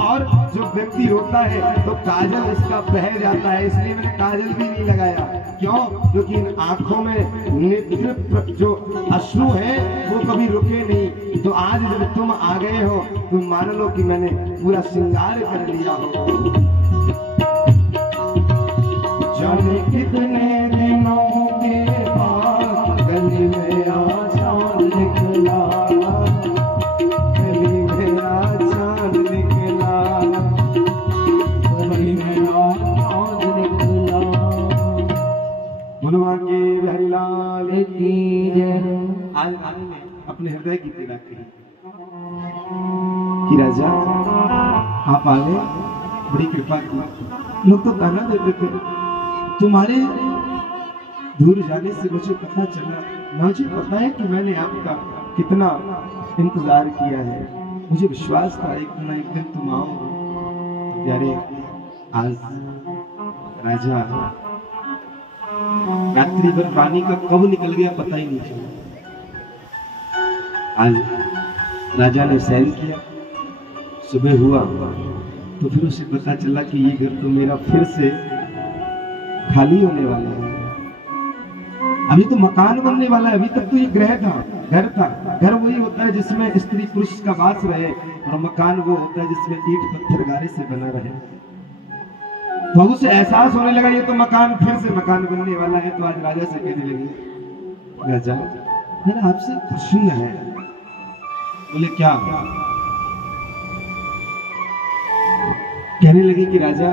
और जो व्यक्ति होता है तो काजल इसका बह जाता है, इसलिए मैंने काजल भी नहीं लगाया। क्यों? क्योंकि इन आंखों में नेत्र जो अश्रु है वो कभी रुके नहीं। तो आज जब तुम आ गए हो तुम मान लो कि मैंने पूरा श्रृंगार कर लिया हो। जाने कितने दिनों के बाद गली में चांद निकला, गली में चांद निकला। अपने हृदय की पीड़ा कही कि राजा आप आ गए, बड़ी कृपा की। लोग तो ताना देते थे, तुम्हारे दूर जाने से मुझे पता चला, मुझे पता है कि मैंने आपका कितना इंतजार किया है, मुझे विश्वास था एक दिन तुम आओगे। तो प्यारे आज राजा रात्रि भर पानी का कब निकल गया पता ही नहीं चला। आज राजा ने शयन किया, सुबह हुआ तो फिर उसे पता चला कि ये घर तो मेरा फिर से खाली होने वाला है। अभी तो मकान बनने वाला है, अभी तक तो ये गृह था, घर था। घर वही होता है जिसमें स्त्री पुरुष का वास रहे, और मकान वो होता है जिसमें ईंट पत्थर गारे से बना रहे। तो उसे एहसास होने लगा ये तो मकान फिर से मकान बनने वाला है। तो आज राजा से कहने लगी, राजा मेरा आपसे प्रश्न है। बोले क्या? कहने लगी कि राजा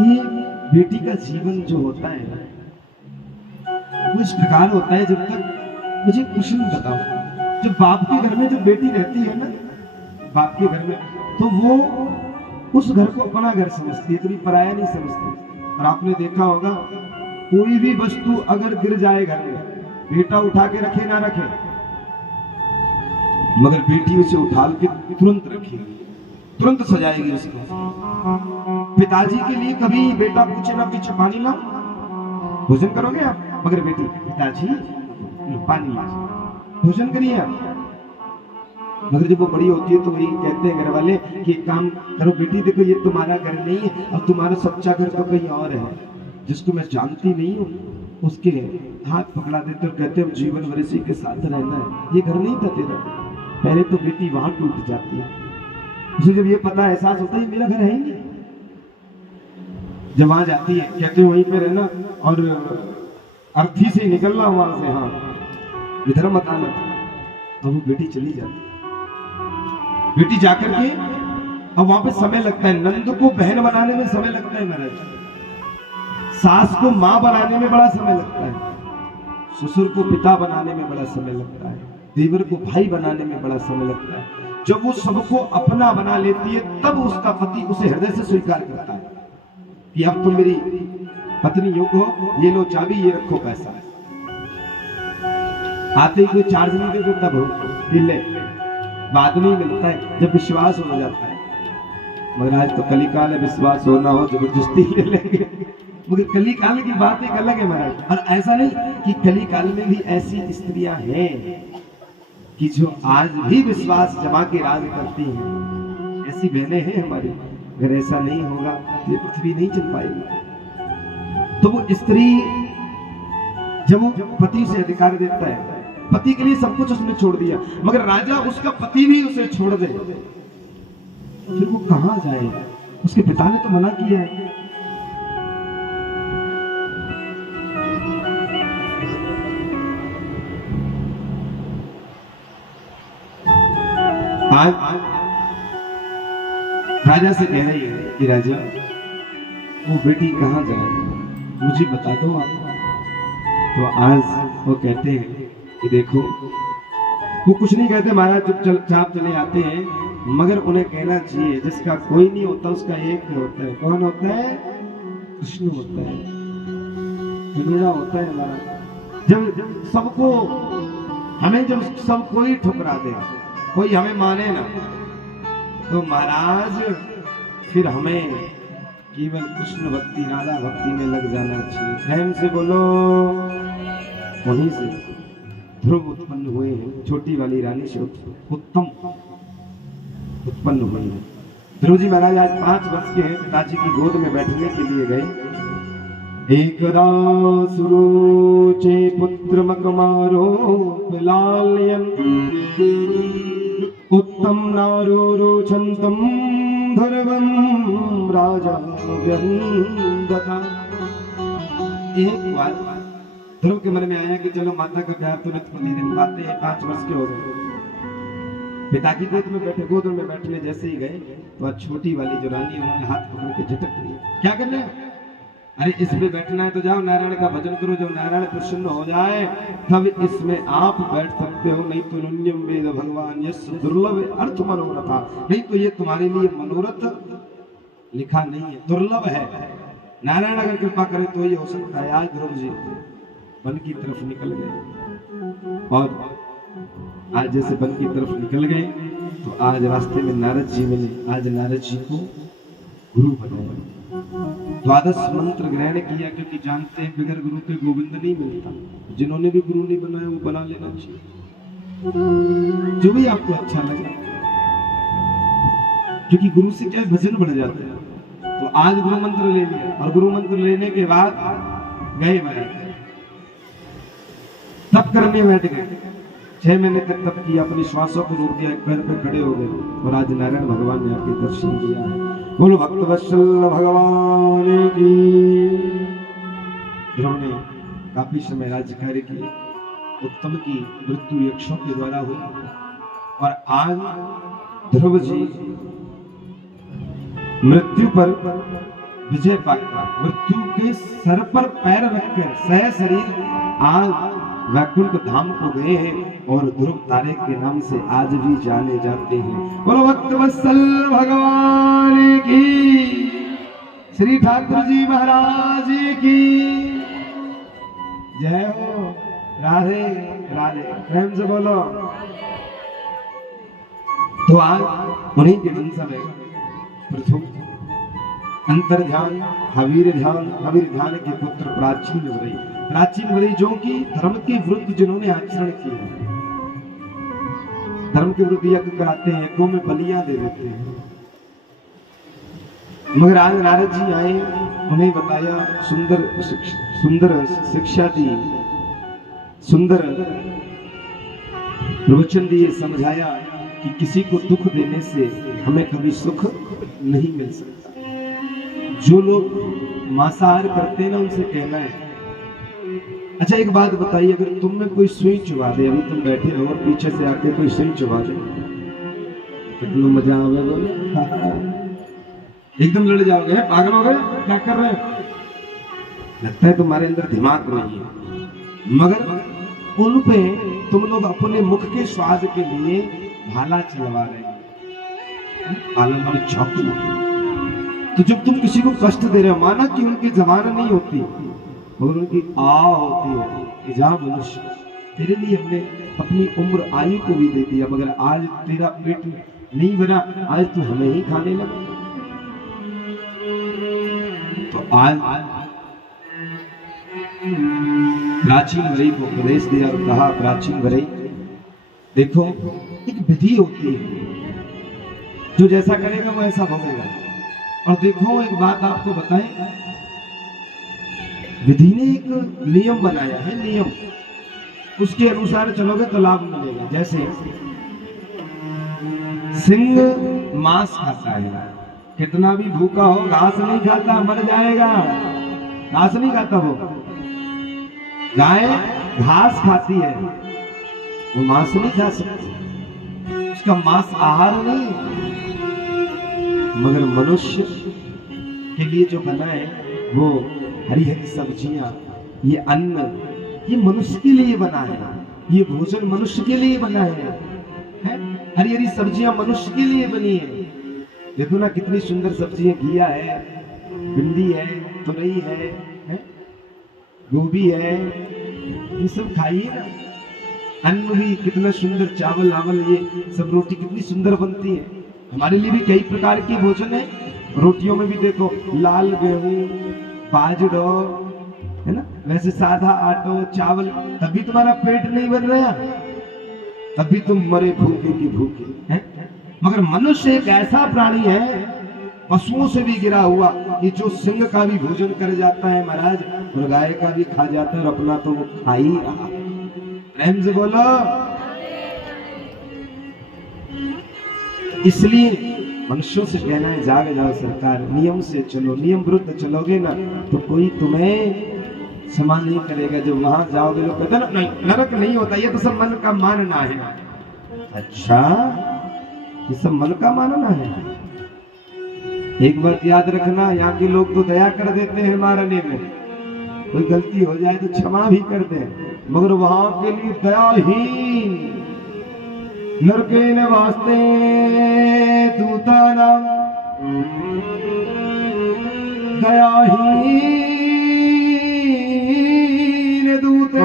ये बेटी का जीवन जो होता है वो इस प्रकार होता है, जब तक मुझे प्रश्न बताओ, जब बाप के घर में जब बेटी रहती है ना, बाप के घर में, तो वो उस घर को अपना घर समझती है, कभी पराया नहीं समझती। और आपने देखा होगा कोई भी वस्तु अगर गिर जाए घर में, बेटा उठा के रखे ना रखे, मगर बेटी उसे उठा के तुरंत रखेगी, तुरंत सजाएगी उसको। पिताजी के लिए कभी बेटा पूछे ना पीछे पानी लाओ, भोजन करोगे आप, मगर बेटी पिताजी पानी भोजन करिए आप। मगर जब वो बड़ी होती है तो वही कहते हैं घर वाले कि एक काम करो बेटी, देखो ये तुम्हारा घर नहीं है, और तुम्हारा सच्चा घर तो कहीं और है, जिसको मैं जानती नहीं हूँ, उसके हाथ पकड़ा देते और कहते हैं जीवन भर इसी के साथ रहना है, ये घर नहीं था तेरा। पहले तो बेटी वहां टूट जाती है, उसे जब ये पता एहसास होता है मेरा घर है ही नहीं, जब वहां जाती है कहते हैं वहीं पे रहना और अर्थी से निकलना वहां से, हाँ इधर मत आना। और वो बेटी चली जाती है, बेटी जाकर के अब वहां पे समय लगता है, नंद को बहन बनाने में समय लगता है महाराज, सास को मां बनाने में बड़ा समय लगता है, ससुर को पिता बनाने में बड़ा समय लगता है, देवर को भाई बनाने में बड़ा समय लगता है। जब वो सबको अपना बना लेती है तब उसका पति उसे हृदय से स्वीकार करता है कि अब तुम मेरी पत्नी योग्य हो, ये लो चाबी, ये रखो पैसा। आते ही कोई चार्ज नहीं दे देता, बहुत ले बाद में मिलता है जब विश्वास हो जाता है। मगर आज तो कलिकाल है, विश्वास हो ना हो जबरदस्ती ले लेंगे। मगर कलिकाल की बात एक अलग है महाराज, और ऐसा नहीं कि कलिकाल में भी ऐसी स्त्रियां हैं कि जो आज भी विश्वास जमा के राज करती हैं, ऐसी बहनें हैं हमारी। अगर ऐसा नहीं होगा ये पृथ्वी नहीं चल पाएगी। तो वो स्त्री जब वो पति से अधिकार देता है, पति के लिए सब कुछ उसने छोड़ दिया, मगर राजा उसका पति भी उसे छोड़ दे, फिर वो कहां जाए? उसके पिता ने तो मना किया है। आज राजा से कह रही है कि राजा वो बेटी कहाँ जाए, मुझे बता दो आप। तो आज वो कहते हैं कि देखो, वो कुछ नहीं कहते महाराज, चुपचाप चले आते हैं, मगर उन्हें कहना चाहिए जिसका कोई नहीं होता उसका एक होता है। कौन होता है? कृष्ण होता है, कन्हैया होता है हमारा। जब सबको हमें जब सब कोई ठुकरा दे, कोई हमें माने ना, तो महाराज फिर हमें केवल कृष्ण भक्ति राधा भक्ति में लग जाना चाहिए। प्रेम से बोलो। वहीं से ध्रुव उत्पन्न हुए हैं, छोटी वाली रानी से उत्तम उत्पन्न हुए हैं। ध्रुव जी महाराज आज 5 वर्ष के हैं, पिताजी की गोद में बैठने के लिए गए। एकदा सुरुचे पुत्र मकमारो लालयन उत्तम नारो रोचंतम ध्रुवम राजा व्यंदता। एक बार ध्रुव के मन में आया कि चलो माता का प्यार तुरंत प्रतिदिन पाते हैं, 5 वर्ष के हो गए। पिता की गोद में बैठे, गोद में बैठने जैसे ही गए तो आज छोटी वाली जो रानी उन्होंने हाथ पकड़ के झटक दिया। क्या कर रहे हैं? अरे इस पे बैठना है तो जाओ नारायण का भजन करो, जब नारायण प्रसन्न हो जाए तब इसमें आप बैठ सकते हो, नहीं तो नुन्यम वेद भगवान यस दुर्लभ अर्थ मनोरथा, नहीं तो ये तुम्हारे लिए मनोरथ लिखा नहीं है, दुर्लभ है। नारायण अगर कृपा करे तो ये हो सकता है। आज ध्रुव जी वन की तरफ निकल गए और आज जैसे वन की तरफ निकल गए तो आज रास्ते में नारद जी मिले। आज नारद जी को गुरु बनाया, द्वादश मंत्र ग्रहण किया, क्योंकि जानते हैं बगैर गुरु के गोविंद नहीं मिलता। जिन्होंने भी गुरु नहीं बनाया वो बना लेना चाहिए, जो भी आपको अच्छा लगे, क्योंकि गुरु से क्या भजन बढ़ जाता है। तो आज गुरु मंत्र ले लिया और गुरु मंत्र लेने के बाद गए भाई तप करने बैठ गए। 6 महीने तक तप किया, अपनी श्वासों को रोक दिया, पैर पे खड़े हो गए और आज नारायण भगवान ने आपके दर्शन किया है। बोलो भक्त वत्सल भगवान की। ध्रुव ने काफी समय राज्य कार्य किया, उत्तम की मृत्यु यक्षों के द्वारा हुई और आज ध्रुव जी मृत्यु पर विजय पाकर मृत्यु के सर पर पैर रखकर सह शरीर आज वैकुंठ धाम को गए हैं और ध्रुव तारे के नाम से आज भी जाने जाते हैं। बोलो भक्त वत्सल भगवान की, श्री ठाकुर जी महाराज की जय हो। राधे राधे, प्रेम से बोलो। तो आज उन्हीं के दिन समय प्रथम अंतर ध्यान हवीर ध्यान के पुत्र प्राचीन वरी जो कि धर्म के विरुद्ध जिन्होंने आचरण किया, धर्म के विरुद्ध यज्ञ कराते हैं, यज्ञों में बलियां दे देते हैं, मगर आज नारद जी आए, उन्हें बताया, सुंदर शिक्षा दी, सुंदर प्रवचन दिए, समझाया कि किसी को दुख देने से हमें कभी सुख नहीं मिल सकता। जो लोग मांसाहार करते हैं ना उनसे कहना है, अच्छा एक बात बताइए, अगर तुम में कोई सुई चुबा दे, अभी तुम बैठे हो और पीछे से आके कोई सुई चुबा दे, कितना मजा आवे बोलो। एकदम लड़ जाओगे, पागल हो गए, क्या कर रहे हो? लगता है तुम्हारे अंदर दिमाग नहीं है, मगर उन पे तुम लोग अपने मुख के स्वाद के लिए भाला चलवा रहे हैं। तो जब तुम किसी को कष्ट दे रहे हो, माना कि उनकी जबान नहीं होती मगर उनकी आ होती है कि जा मनुष्य, तेरे लिए हमने अपनी उम्र आयु को भी दे दिया, मगर आज तेरा पेट नहीं भरा, आज तू हमें ही खाने लगा। तो आज प्राचीन वरी को उपदेश दिया और कहा, प्राचीन वरी देखो एक विधि होती है, जो जैसा करेगा वो ऐसा भोगेगा। और देखो एक बात आपको बताएं, विधि ने एक नियम बनाया है, नियम, उसके अनुसार चलोगे तो लाभ मिलेगा। जैसे सिंह मांस खाता है, कितना भी भूखा हो घास नहीं खाता, मर जाएगा, घास नहीं खाता वो। गाय घास खाती है, वो मांस नहीं खा सकती, उसका मांस आहार नहीं। मगर मनुष्य के लिए जो बना है वो हरी हरी सब्जियां, ये अन्न, ये मनुष्य के लिए बना है, ये भोजन मनुष्य के लिए बना है? हरी हरी सब्जियां मनुष्य के लिए बनी है। देखो ना कितनी सुंदर सब्जियां, घिया है, भिंडी है, तुरई है, गोभी है, ये सब खाइए ना। अन्न भी कितना सुंदर, चावल आवल, ये सब रोटी कितनी सुंदर बनती है। हमारे लिए भी कई प्रकार के भोजन है, रोटियों में भी देखो लाल गेहूं, बाजरो, है ना, वैसे सादा आटो, चावल, तभी तुम्हारा पेट नहीं भर रहा, तभी तुम मरे भूखे की भूखे हैं। मगर मनुष्य एक ऐसा प्राणी है, पशुओं से भी गिरा हुआ, कि जो सिंह का भी भोजन कर जाता है महाराज, और गाय का भी खा जाता है, और अपना तो वो खा ही रहा। प्रेम से बोलो। इसलिए मनुष्यों से कहना है, जाग जाओ सरकार, नियम से चलो, नियम विरुद्ध चलोगे ना तो कोई तुम्हें क्षमा नहीं करेगा। जब वहां जाओगे लोग कहते ना, नहीं नरक नहीं होता, ये तो सब मन का मानना है। अच्छा, ये सब मन का मानना है? एक बात याद रखना, यहाँ के लोग तो दया कर देते हैं मारने में, कोई गलती हो जाए तो क्षमा भी करते हैं, मगर वहां के लिए दयाहीन नरके न वास्ते दूता नाम दयाहीन दूते।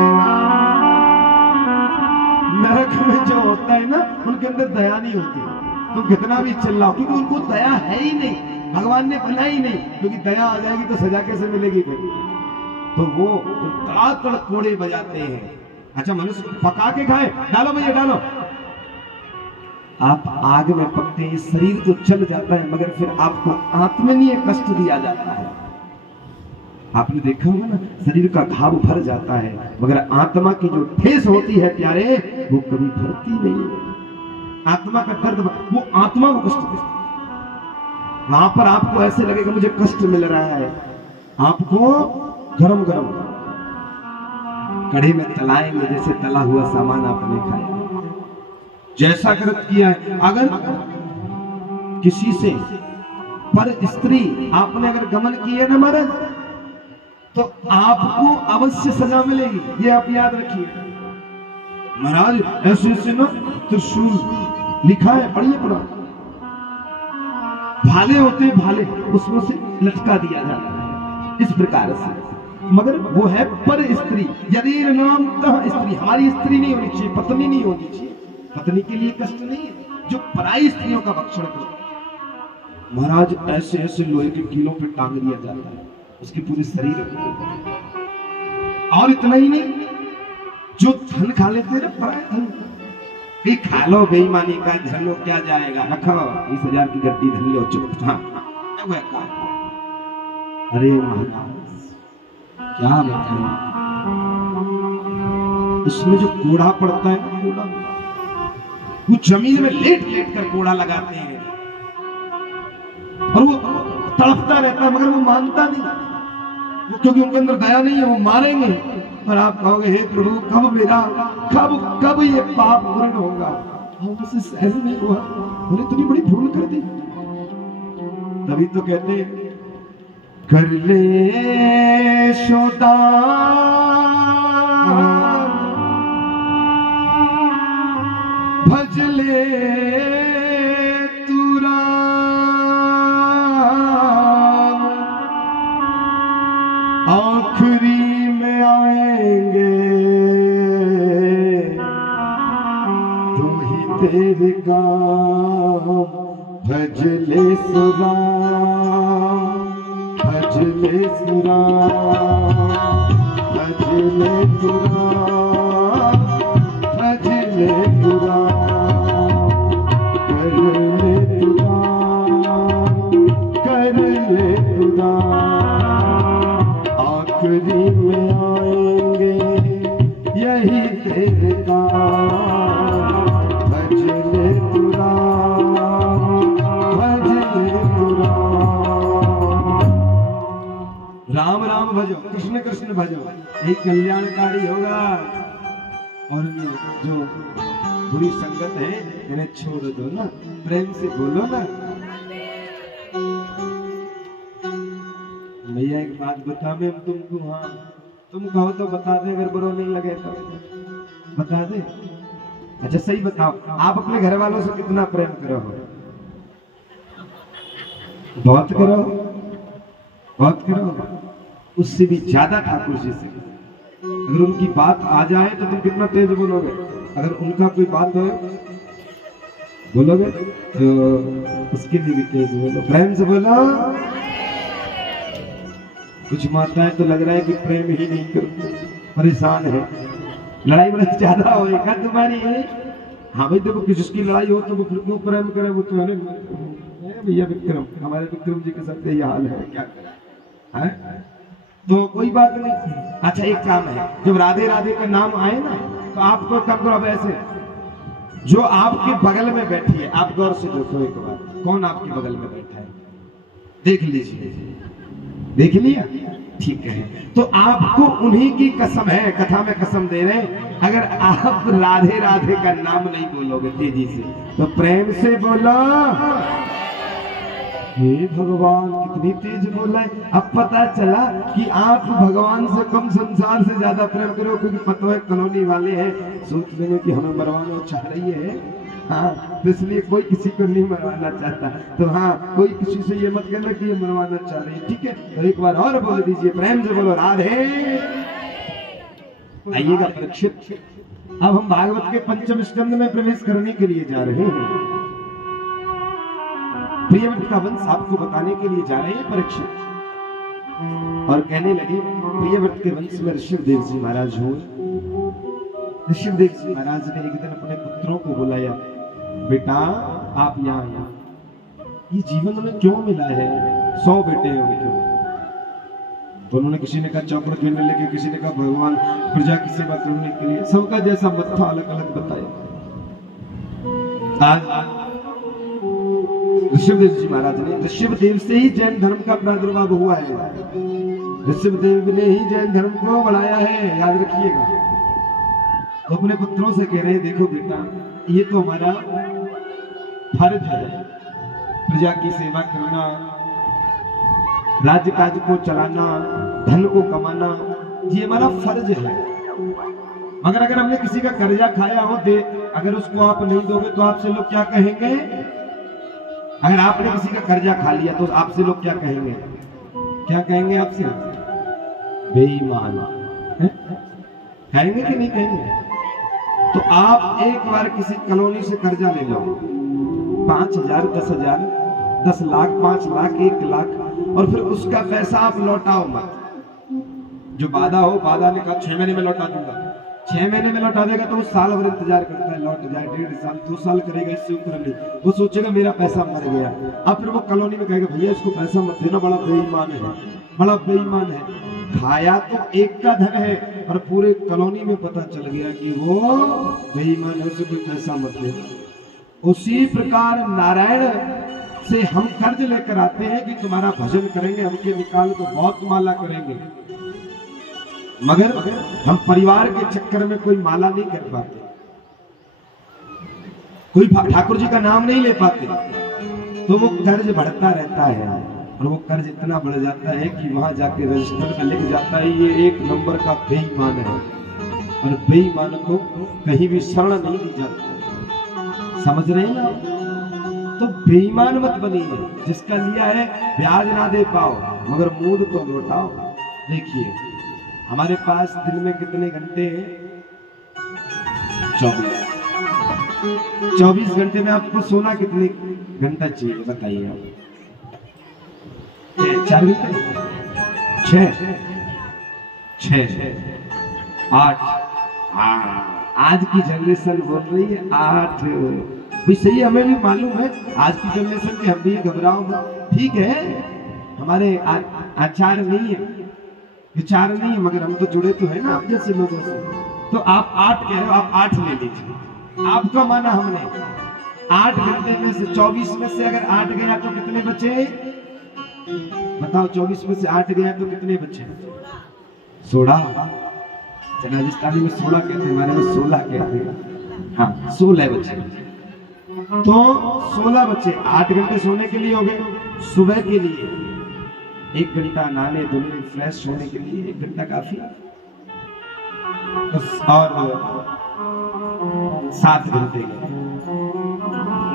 नरक में जो होता है ना, उनके अंदर दया नहीं होती, तुम कितना भी चिल्लाओ, क्योंकि उनको दया है ही नहीं, भगवान ने बना ही नहीं, क्योंकि दया आ जाएगी तो सजा कैसे मिलेगी फिर। तो वो तड़ातड़ कोड़े बजाते हैं। अच्छा मनुष्य पका के खाए, डालो भैया डालो, आप आग में पकते हैं, शरीर तो चल जाता है मगर फिर आपको आत्मनीय कष्ट दिया जाता है। आपने देखा होगा ना, शरीर का घाव भर जाता है मगर आत्मा की जो ठेस होती है प्यारे, वो कभी भरती नहीं है। आत्मा का दर्द, वो आत्मा को कष्ट देता है। वहां पर आपको ऐसे लगेगा मुझे कष्ट मिल रहा है, आपको गरम गरम कढ़ी में तलाएंगे, जैसे तला हुआ सामान आपने खाया, जैसा कृत किया है। अगर किसी से पर स्त्री आपने अगर गमन किया ना महाराज, तो आपको अवश्य सजा मिलेगी, ये आप याद रखिए महाराज। ऐसे ऐसे ना त्रिशूल लिखा है, पढ़िए पूरा, भाले होते हैं भाले, उसमें से लटका दिया जाता है इस प्रकार से, मगर वो है पर स्त्री। यदि नाम स्त्री, हमारी स्त्री नहीं होनी चाहिए, पत्नी नहीं होनी चाहिए, पत्नी के लिए कष्ट नहीं है जो पराई स्त्रियों का भक्षण करे। महाराज ऐसे ऐसे लोहे के कीलों पे टांग दिया जाता है, उसके पूरे शरीर में। और इतना ही नहीं, जो धन खा लेते हैं ना, पराया धन, ये खा लो बेईमानी का, धन लो क्या जाएगा, रखो 20,000 की गड्डी धन लो चुप। अरे महाराज क्या बताएं, उसमें जो कूड़ा पड़ता है ना, कूड़ा वो जमीन में लेट लेट कर कूड़ा लगाते हैं और वो तड़पता रहता है, मगर वो मानता नहीं, क्योंकि उनके अंदर दया नहीं है, वो मारेंगे। और आप कहोगे हे प्रभु कब मेरा कब ये पाप पूर्ण होगा, हमसे सहज नहीं हुआ, मैंने इतनी बड़ी भूल कर दी। तभी तो कहते हैं कर ले शोदा भज ले तू राम, आखिरी में आएंगे तुम ही तेरे काम, भज ले सुरा भज ले सुरा भज ले सुरा भज ले सुरा कर ले सुरा कर ले सुरा, आखिरी में आएंगे यही तेरे काम, भज ले सुरा भज ले सुरा। राम राम भजो, कृष्ण कृष्ण भजो, यही कल्याणकारी होगा। और जो बुरी संगत है इन्हें छोड़ दो ना, प्रेम से बोलो ना। भैया एक बात बता, मैं तुमको, हाँ तुम कहो तो बता दे, अगर बुरा नहीं लगे तो बता दे। अच्छा सही बताओ, आप अपने घर वालों से कितना प्रेम करो? बहुत करो, बहुत करो, उससे भी ज्यादा ठाकुर जी से। अगर उनकी बात आ जाए तो तुम कितना तेज बोलोगे, अगर उनका कोई बात हो बोलोगे तो उसके लिए भी तेज बोलो, प्रेम से बोलो। कुछ माताएं तो लग रहा है कि प्रेम ही नहीं करती, परेशान है, लड़ाई बड़ी ज्यादा होएगा तुम्हारी। हाँ भाई देखो, जिसकी लड़ाई हो तो वो फिर क्यों प्रेम करे, वो तो भैया विक्रम, हमारे विक्रम जी के साथ यही हाल है, क्या करें है? तो कोई बात नहीं। अच्छा एक काम है, जब राधे राधे का नाम आए ना, तो आपको कब करो, अब ऐसे जो आपके बगल में बैठी है, आप गौर से देखो एक बार, कौन आपके बगल में बैठा है, देख लीजिए, देख लिया, ठीक है। तो आपको उन्हीं की कसम है, कथा में कसम दे रहे हैं, अगर आप राधे राधे का नाम नहीं बोलोगे तेजी से, तो प्रेम से बोलो, हे भगवान कितनी तेज बोला है। अब पता चला कि आप भगवान से कम संसार से ज्यादा प्रेम करो, क्योंकि पता है कॉलोनी वाले हैं सोच लेंगे कि हमें मरवाना चाह रही है। हाँ, तो इसलिए कोई किसी को नहीं मरवाना चाहता। तो हाँ, कोई किसी से ये मत कहना कि ये मरवाना चाह रही है, ठीक है। तो एक बार और बोल दीजिए, प्रेम से बोलो राधे। आइएगा परीक्षित, अब हम भागवत के पंचम स्कंद में प्रवेश करने के लिए जा रहे हैं। प्रियव्रत का वंश आपको बताने के लिए जा रहे हैं परीक्षित। और कहने लगे प्रियव्रत के वंश में ऋषभदेव जी महाराज हुए। ऋषभदेव जी महाराज ने एक दिन अपने पुत्रों को बुलाया, बेटा आप यहाँ ये जीवन में क्यों मिला है? 100 बेटे हैं उनके। तो उन्होंने किसी ने कहा चौपड़ खेलने लगे, किसी ने कहा भगवान प्रजा की सेवा करने के लिए, सबका जैसा मत था अलग अलग बताया। आज ऋषभदेव जी महाराज ने, ऋषभदेव से ही जैन धर्म का प्रादुर्भाव हुआ है। ऋषभदेव ने ही जैन धर्म को बढ़ाया है, याद रखिएगा। तो अपने पुत्रों से कह रहे हैं, देखो बेटा ये तो हमारा फर्ज है, प्रजा की सेवा करना, राज्य काज को चलाना, धन को कमाना, ये हमारा फर्ज है। मगर अगर हमने किसी का कर्जा खाया हो दे, अगर उसको आप नहीं दोगे तो आपसे लोग क्या कहेंगे? अगर आपने किसी का कर्जा खा लिया तो आपसे लोग क्या कहेंगे? क्या कहेंगे आपसे? बेईमान। कहेंगे कि नहीं कहेंगे? तो आप एक बार किसी कॉलोनी से कर्जा ले लो, 5,000, 10,000, 10 लाख, 5 लाख, 1 लाख, और फिर उसका पैसा आप लौटाओ मत। जो वादा हो, वादा ने कहा 6 महीने में लौटा दूंगा, 6 महीने में लौटा देगा तो वो साल भर इंतजार करता है, लौट जाए, 1.5 साल 2 साल करेगा, इससे ऊपर नहीं। वो सोचेगा मेरा पैसा मर गया। अब फिर वो कॉलोनी में कहेगा भैया इसको पैसा मत देना, बड़ा बेईमान है, बड़ा बेईमान है। खाया तो एक का धन है और पूरे कॉलोनी में पता चल गया कि वो बेईमान है, उसे कोई पैसा मत दे। उसी प्रकार नारायण से हम कर्ज लेकर आते हैं कि तुम्हारा भजन करेंगे, हमके निकाल तो बहुत माला करेंगे, मगर हम परिवार के चक्कर में कोई माला नहीं कर पाते, कोई ठाकुर जी का नाम नहीं ले पाते, तो वो कर्ज बढ़ता रहता है। और वो कर्ज इतना बढ़ जाता है कि वहां जाके रजिस्टर में लिख जाता है ये 1 नंबर का बेईमान है, और बेईमान को कहीं भी शरण नहीं दी जाती। समझ रहे हैं आप? तो बेईमान मत बनिए, जिसका लिया है ब्याज ना दे पाओ, मगर मूड तो लौटाओ। देखिए हमारे पास दिन में कितने घंटे हैं? 24 घंटे में आपको सोना कितने घंटा चाहिए बताइए आप? 4 घंटे, 6, 8। आज की जनरेशन बोल रही है 8 भी सही, हमें भी मालूम है आज की जनरेशन में, हम भी घबराओ मत, ठीक है। हमारे आचार नहीं है, विचार नहीं है, मगर हम तो जुड़े तो है ना आप जैसे लोगों से। तो आप 8 कह रहे हो, आप 8 ले लीजिए, आपका माना हमने। 8 घंटे में से 24 में से अगर 8 गया तो कितने बचे? बताओ, 24 में से 8 गया तो कितने बचे? 16। राजस्थानी में 16 कहते हैं, हमारे में 16 कहते हैं। हाँ, 16 बचे। तो 16 बचे, 8 घंटे सोने के लिए हो गए। सुबह के लिए 1 घंटा नहाने धोने फ्रेश होने के लिए 1 घंटा काफी, और 7 घंटे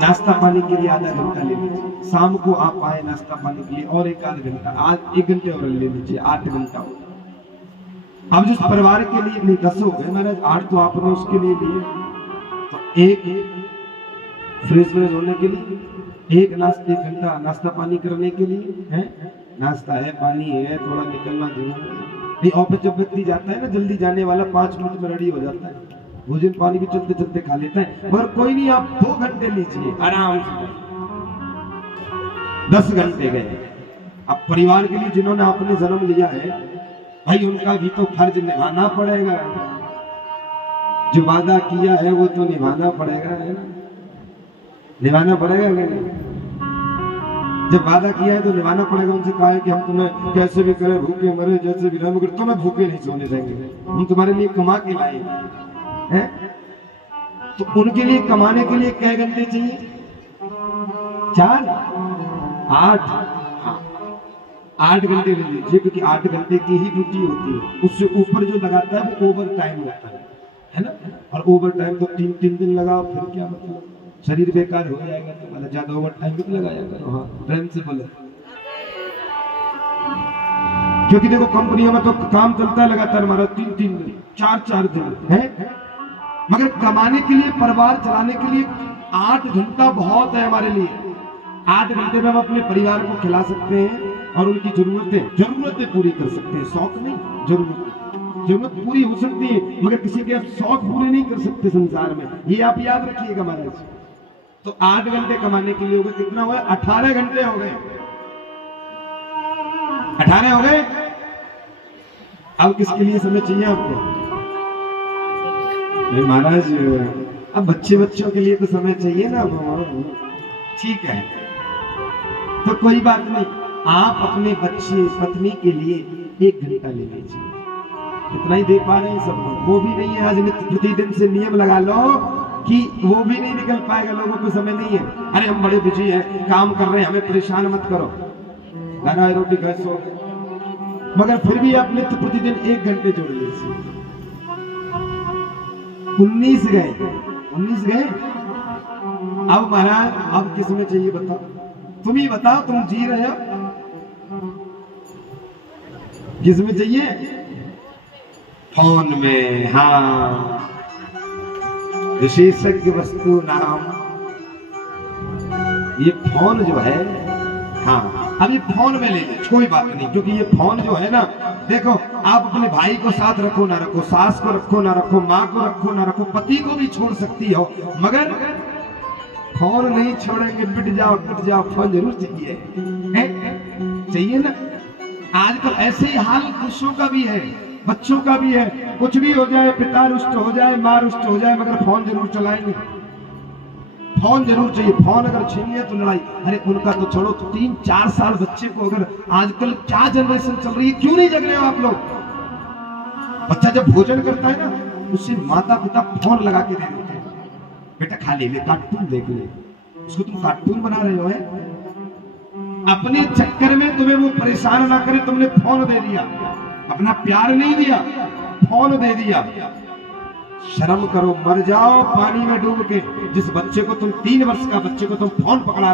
नाश्ता पानी के लिए आधा घंटा ले लीजिए। शाम को आप आए नाश्ता पानी के लिए और 1 आध घंटा, आज 1 घंटे और ले लीजिए, 8 घंटा हो। अब जिस परिवार के लिए नहीं 10 हो गए महाराज, 8 तो आपने उसके लिए लिए, तो 1 फ्रेश होने के लिए, 1 घंटा नाश्ता पानी करने के लिए है, नाश्ता है, पानी है, थोड़ा निकलना जुलना। ऑफिस जब व्यक्ति जाता है ना, जल्दी जाने वाला 5 मिनट में रेडी हो जाता है, भोजन पानी भी चलते चलते खा लेता है। मगर कोई नहीं, आप 2 घंटे लीजिए आराम से, 10 घंटे गए। अब परिवार के लिए जिन्होंने आपने जन्म लिया है भाई, उनका भी तो फर्ज निभाना पड़ेगा, जो वादा किया है वो तो निभाना पड़ेगा, है ना? निभाना पड़ेगा कि नहीं? जब वादा किया है तो निभाना पड़ेगा। उनसे कहा है कि हम तुम्हें कैसे भी करें, भूखे मरे जैसे भी रहे, मगर तुम्हें भूखे नहीं सोने देंगे, हम तुम्हारे लिए कमा के लाए हैं। तो उनके लिए कमाने के लिए क्या घंटे चाहिए? 4। 8, हाँ 8 घंटे ले लीजिए, क्योंकि 8 घंटे की ही ड्यूटी होती है। उससे ऊपर जो लगाता है वो ओवर टाइम होता है ना। और ओवर टाइम तो 3 दिन लगाओ, फिर क्या मतलब, शरीर बेकार हो जाएगा। तो मतलब ज्यादा ओवर टाइम भी लगाया करो। हाँ प्रेम से बोलो, क्योंकि देखो कंपनियों में तो काम चलता है लगातार हमारा 3 दिन 4 दिन है, मगर कमाने के लिए, परिवार चलाने के लिए 8 घंटा बहुत है हमारे लिए। 8 घंटे में हम अपने परिवार को खिला सकते हैं और उनकी जरूरतें पूरी कर सकते हैं। शौक नहीं, जरूरत पूरी हो सकती है, मगर किसी के आप शौक पूरे नहीं कर सकते संसार में, ये आप याद रखिएगा महाराज। तो 8 घंटे कमाने के लिए हो गए, कितना हुआ? 18 घंटे हो गए। 18 हो गए। अब किसके लिए समय चाहिए आपको? नहीं महाराज, अब बच्चों के लिए तो समय चाहिए ना। ठीक है, तो कोई बात नहीं, आप अपने बच्चे पत्नी के लिए 1 घंटा ले लीजिए। इतना ही दे पा रहे हैं सब, वो भी नहीं है। आज प्रतिदिन से नियम लगा लो कि वो भी नहीं निकल पाएगा, लोगों को समय नहीं है। अरे हम बड़े बिजी हैं, काम कर रहे हैं, हमें परेशान मत करो, खाना रोटी खाए सो। मगर फिर भी आप नित्य प्रतिदिन 1 घंटे जोड़ लीजिए। 19 गए। अब महाराज, अब किस में चाहिए बताओ? तुम ही बताओ, तुम जी रहे हो, किस में चाहिए? फोन में। हाँ, विशेषज्ञ वस्तु नाम, ये फोन जो है, हाँ अब ये फोन में ले जाए, कोई बात नहीं, क्योंकि ये फोन जो है ना, देखो आप अपने भाई को साथ रखो ना रखो, सास को रखो ना रखो, माँ को रखो ना रखो, पति को भी छोड़ सकती हो, मगर फोन नहीं छोड़ेंगे। पिट जाओ फोन जरूर चाहिए, चाहिए ना। आज तो ऐसे ही हाल पुरुषों का भी है, बच्चों का भी है। कुछ भी हो जाए, पिता रुष्ट हो जाए, माँ रुष्ट हो जाए, मगर फोन जरूर चलाएंगे, फोन जरूर चाहिए। फोन अगर छीन लिया तो लड़ाई। अरे उनका तो छोड़ो, 3-4 साल बच्चे को, अगर आजकल क्या जनरेशन चल रही है, क्यों नहीं जग रहे हो आप लोग? बच्चा जब भोजन करता है ना, उससे माता पिता फोन लगा के दे देते हैं, बेटा खा ले, कार्टून देख ले। उसको तुम कार्टून बना रहे हो, है अपने चक्कर में, तुम्हें वो परेशान ना करे, तुमने फोन दे दिया, अपना प्यार नहीं दिया, फोन दे दिया। शर्म करो, मर जाओ पानी में डूब के। जिस बच्चे को तुम 3 वर्ष का बच्चे को तुम फोन पकड़ा रहे